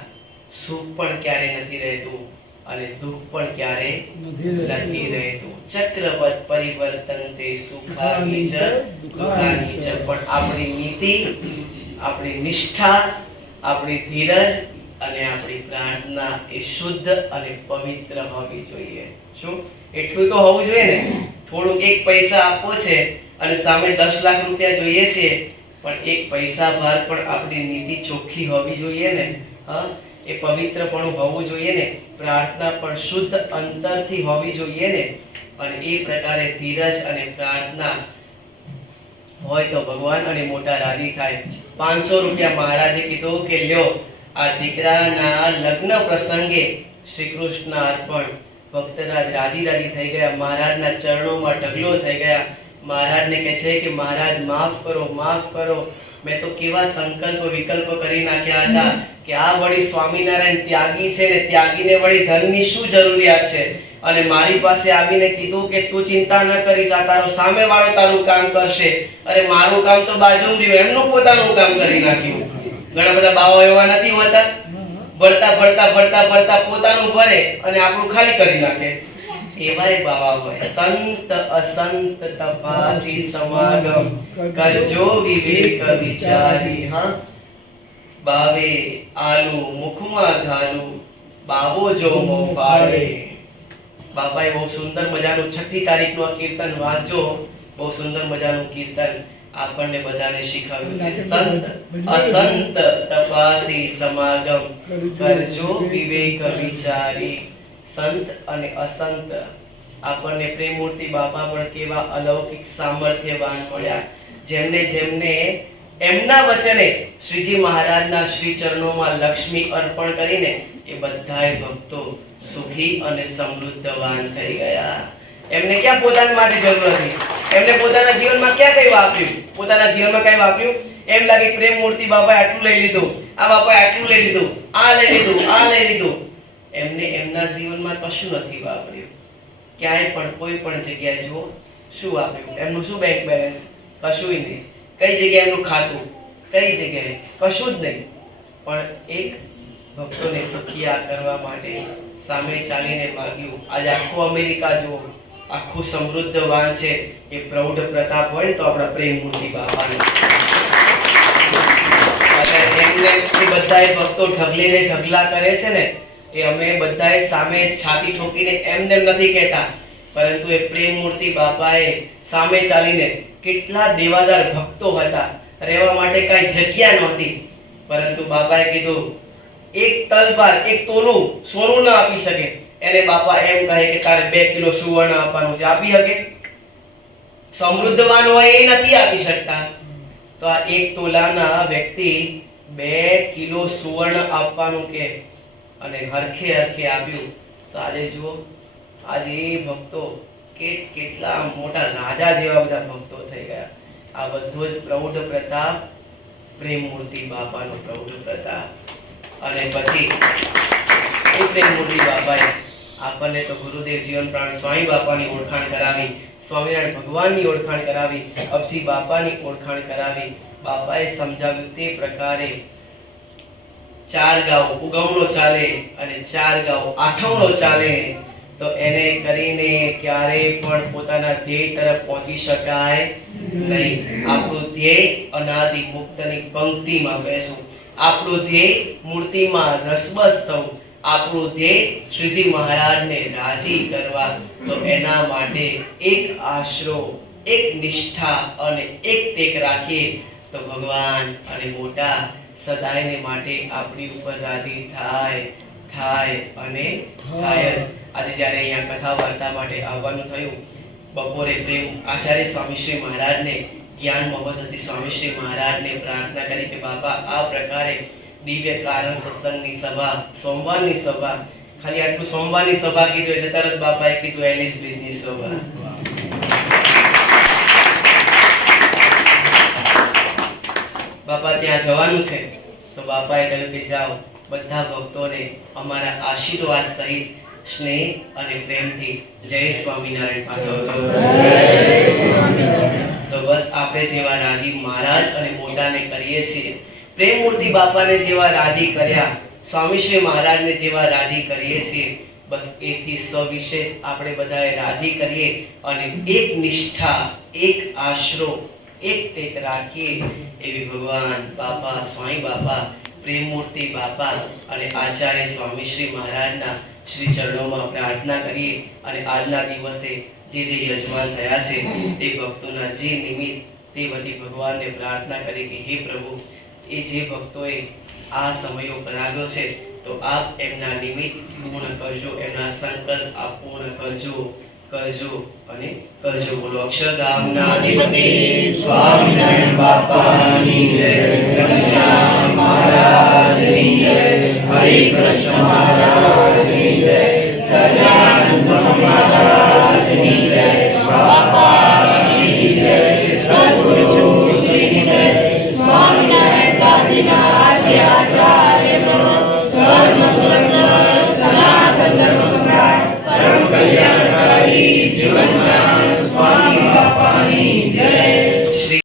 સુખ પણ ક્યારે નથી રહેતું અને દુઃખ પણ ક્યારે નથી રહેતું. ચક્રવત પરિવર્તન તે સુખાની ચ દુઃખાની ચ. પણ આપણી નીતિ, આપણી નિષ્ઠા, આપણી ધીરજ અને આપણી પ્રાર્થના એ શુદ્ધ અને પવિત્ર હોવી જોઈએ. શું એટલું તો હોવું જોઈએ ને? થોડુંક એક પૈસા આપવો છે અને સામે 10 લાખ રૂપિયા જોઈએ છે, પણ એક પૈસા ભાર પણ આપણી નીતિ ચોખ્ખી હોવી જોઈએ ને. હા, એ પવિત્રપણું હોવું જોઈએ ને. પ્રાર્થના પણ શુદ્ધ અંતરથી હોવી જોઈએ ને. અને એ પ્રકારે ધીરજ અને પ્રાર્થના હોય તો ભગવાન અને મોટા રાજી થાય. 500 રૂપિયા મહારાજે કીધું કે લ્યો, આ દીકરાના લગ્ન પ્રસંગે શ્રી કૃષ્ણ અર્પણ. ભક્તરાજ રાજી રાજી થઈ ગયા, મહારાજના ચરણોમાં ઢગલો થઈ ગયા. મહારાજને કહે છે કે મહારાજ માફ કરો, માફ કરો. મેં તો કેવા સંકલ્પ વિકલ્પ કરી નાખ્યા હતા કે આ વળી સ્વામિનારાયણ ત્યાગી છે ને, ત્યાગીને વળી ધનની શું જરૂરિયાત છે? અને મારી પાસે આવીને કીધું કે તું ચિંતા ન કરીશ, આ તારો સામેવાળો તારું કામ કરશે. અરે મારું કામ તો બાજુમાં રહ્યું, એમનું પોતાનું કામ કરી નાખ્યું. ઘણા બધા બાવા એવા નથી હોતા, ભરતા ભરતા ભરતા ભરતા પોતાનું ભરે અને આપણું ખાલી કરી નાખે. એવાય બાવા હોય. સંત અસંત તપાસી સમાગમ કરજો વિવેક વિચારી. હા, બાવે આલુ મુખમાં ઘાલું, બાવો જો મો પાડે. બાપાએ બહુ સુંદર મજાનું 6ઠી તારીખનું આ કીર્તન વાંચો. બહુ સુંદર મજાનું કીર્તન આપણને બધાને શીખવ્યું છે. સંત અસંત તપાસી સમાગમ કરજો વિવેક વિચારી. સંત અને અસંત આપણને પ્રેમમૂર્તિ બાપા પણ કેવા અલૌકિક સામર્થ્યવાન મળ્યા. જેમને જેમને એમના વચને શ્રીજી મહારાજના શ્રી ચરણોમાં લક્ષ્મી અર્પણ કરીને એ બધાય ભક્તો સુખી અને સમૃદ્ધવાન થઈ ગયા. એમને ક્યાં પોતાના માટે જરૂર હતી? એમને પોતાના જીવનમાં ક્યાં કઈ વાપર્યું? પોતાના જીવનમાં કઈ વાપર્યું? એમ લાગે પ્રેમ મૂર્તિ બાપાએ આટલું લઈ લીધું, આ બાપાએ આટલું લઈ લીધું, આ લઈ લીધું, આ લઈ લીધું. એમને એમના જીવનમાં કશું નથી વાપર્યું. ક્યાંય પણ કોઈ પણ જગ્યાએ જો શું વાપર્યું? એમનું શું બેંક બેલેન્સ? કશું નહીં. કઈ જગ્યાએ એમનું ખાતું? કઈ જગ્યાએ? કશું જ નહીં. પણ એક ભક્તોને સુખિયા કરવા માટે સામે ચાલીને માગ્યું. આજે આખું અમેરિકા જુઓ, આખું સમૃદ્ધવાન છે. એ પ્રૌઢ પ્રતાપ હોય તો આપણા પ્રેમ મૂર્તિ બાપાને એમને એ બધાય ભક્તો ઢગલીને ઢગલા કરે છે ને, એ અમે બધાય સામે છાતી ઠોકીને એમને નથી કહેતા, પરંતુ એ પ્રેમ મૂર્તિ બાપાએ સામે ચાલીને કેટલા દેવાદાર ભક્તો હતા, રહેવા માટે કાંઈ જગ્યા નહોતી, પરંતુ બાપાએ કીધું એક તલવાર, એક તોલું સોનું ન આપી શકે. એને બાપા એમ કહે કે તારે 2 કિલો સુવર્ણ આપવાનું છે. આપી શકે? સમૃદ્ધવાન હોય એ નથી આપી શકતા. તો આ 1 તોલાના વ્યક્તિ 2 કિલો સુવર્ણ આપવાનું કે અને હરખે હરખે આપ્યું. તો આજે જુઓ, આજે એ ભક્તો કેટલા મોટા રાજા જેવા બધા ભક્તો થઈ ગયા. આ બધો જ પ્રૌઢ પ્રતાપ પ્રેમ મૂર્તિ બાપાનો પ્રૌઢ પ્રતાપ. અને પછી એ પ્રેમ મૂર્તિ બાપાએ આપણને તો ગુરુદેવ જીવન પ્રાણ સ્વામી બાપાની ઓળખાણ કરાવી, સ્વામિનારાયણ ભગવાનની ઓળખાણ કરાવી, અબજી બાપાની ઓળખાણ કરાવી. બાપાએ સમજાવ્યું તે પ્રકારે 4 ગાઉ ઉગમણો ચાલે અને 4 ગાઉ આઠમણો ચાલે, તો એને કરીને ક્યારે પણ પોતાના ધ્યેય તરફ પહોંચી શકાય નહીં. આપણું ધ્યેય અનાદિ મુક્તની પંક્તિમાં બેસવું, આપણું ધ્યેય મૂર્તિમાં રસબસ થવું, આપણું ધ્યેય શ્રીજી મહારાજને રાજી કરવા, તો એના માટે એક આશરો, એક નિષ્ઠા અને એક ટેક રાખીએ તો ભગવાન અને મોટા સદાયને માટે આપણી ઉપર રાજી થાય અને થાય જ. આજે જ્યારે અહીંયા કથા વાર્તા માટે આવવાનું થયું, બપોરે પ્રેમ આચાર્ય સ્વામી શ્રી મહારાજને, જ્ઞાન મહોદય સ્વામી શ્રી મહારાજને પ્રાર્થના કરી કે બાપા આ પ્રકારે દિવ્ય કારણ સત્સંગની સભા, સોમવારની સભા, ખાલી આટલું સોમવારની સભા કીધું એટલે તરત બાપાએ કીધું એલિસ બ્રિજની સભા. બાપા ત્યાં જવાનું છે, તો બાપાએ કહ્યું કે જાઓ, બધા ભક્તોને અમારા આશીર્વાદ સહિત સ્નેહ અને પ્રેમથી જય સ્વામિનારાયણ પાઠવજો. તો બસ આપણે જેવા રાજી મહારાજ અને મોટાને કરીએ છીએ, પ્રેમમૂર્તિ બાપાને જેવા રાજી કર્યા, સ્વામી શ્રી મહારાજને જેવા રાજી કરીએ છીએ, બસ એથી સવિશેષ આપણે બધાએ રાજી કરીએ અને એક નિષ્ઠા, એક આશરો, એક ટેક રાખીએ એવી ભગવાન બાપા, સ્વામી બાપા, પ્રેમમૂર્તિ બાપા અને આચાર્ય સ્વામી શ્રી મહારાજના શ્રી ચરણોમાં પ્રાર્થના કરીએ. અને આજના દિવસે જે યજમાન થયા છે તે ભક્તોના જે નિમિત્ત, તે બધી ભગવાનને પ્રાર્થના કરી કે હે પ્રભુ, એ જે ભક્તોએ આ સમયો કરાવ્યો છે તો આપ એમના નિમિત્ત પૂર્ણ કરજો, એમના સંકલ્પ આપ પૂર્ણ કરજો અને કરજો. બોલો અક્ષરધામના અધિપતિ સ્વામિનારાયણ બાપાની જય, કૃષ્ણ મહારાજની જય, હરે કૃષ્ણ.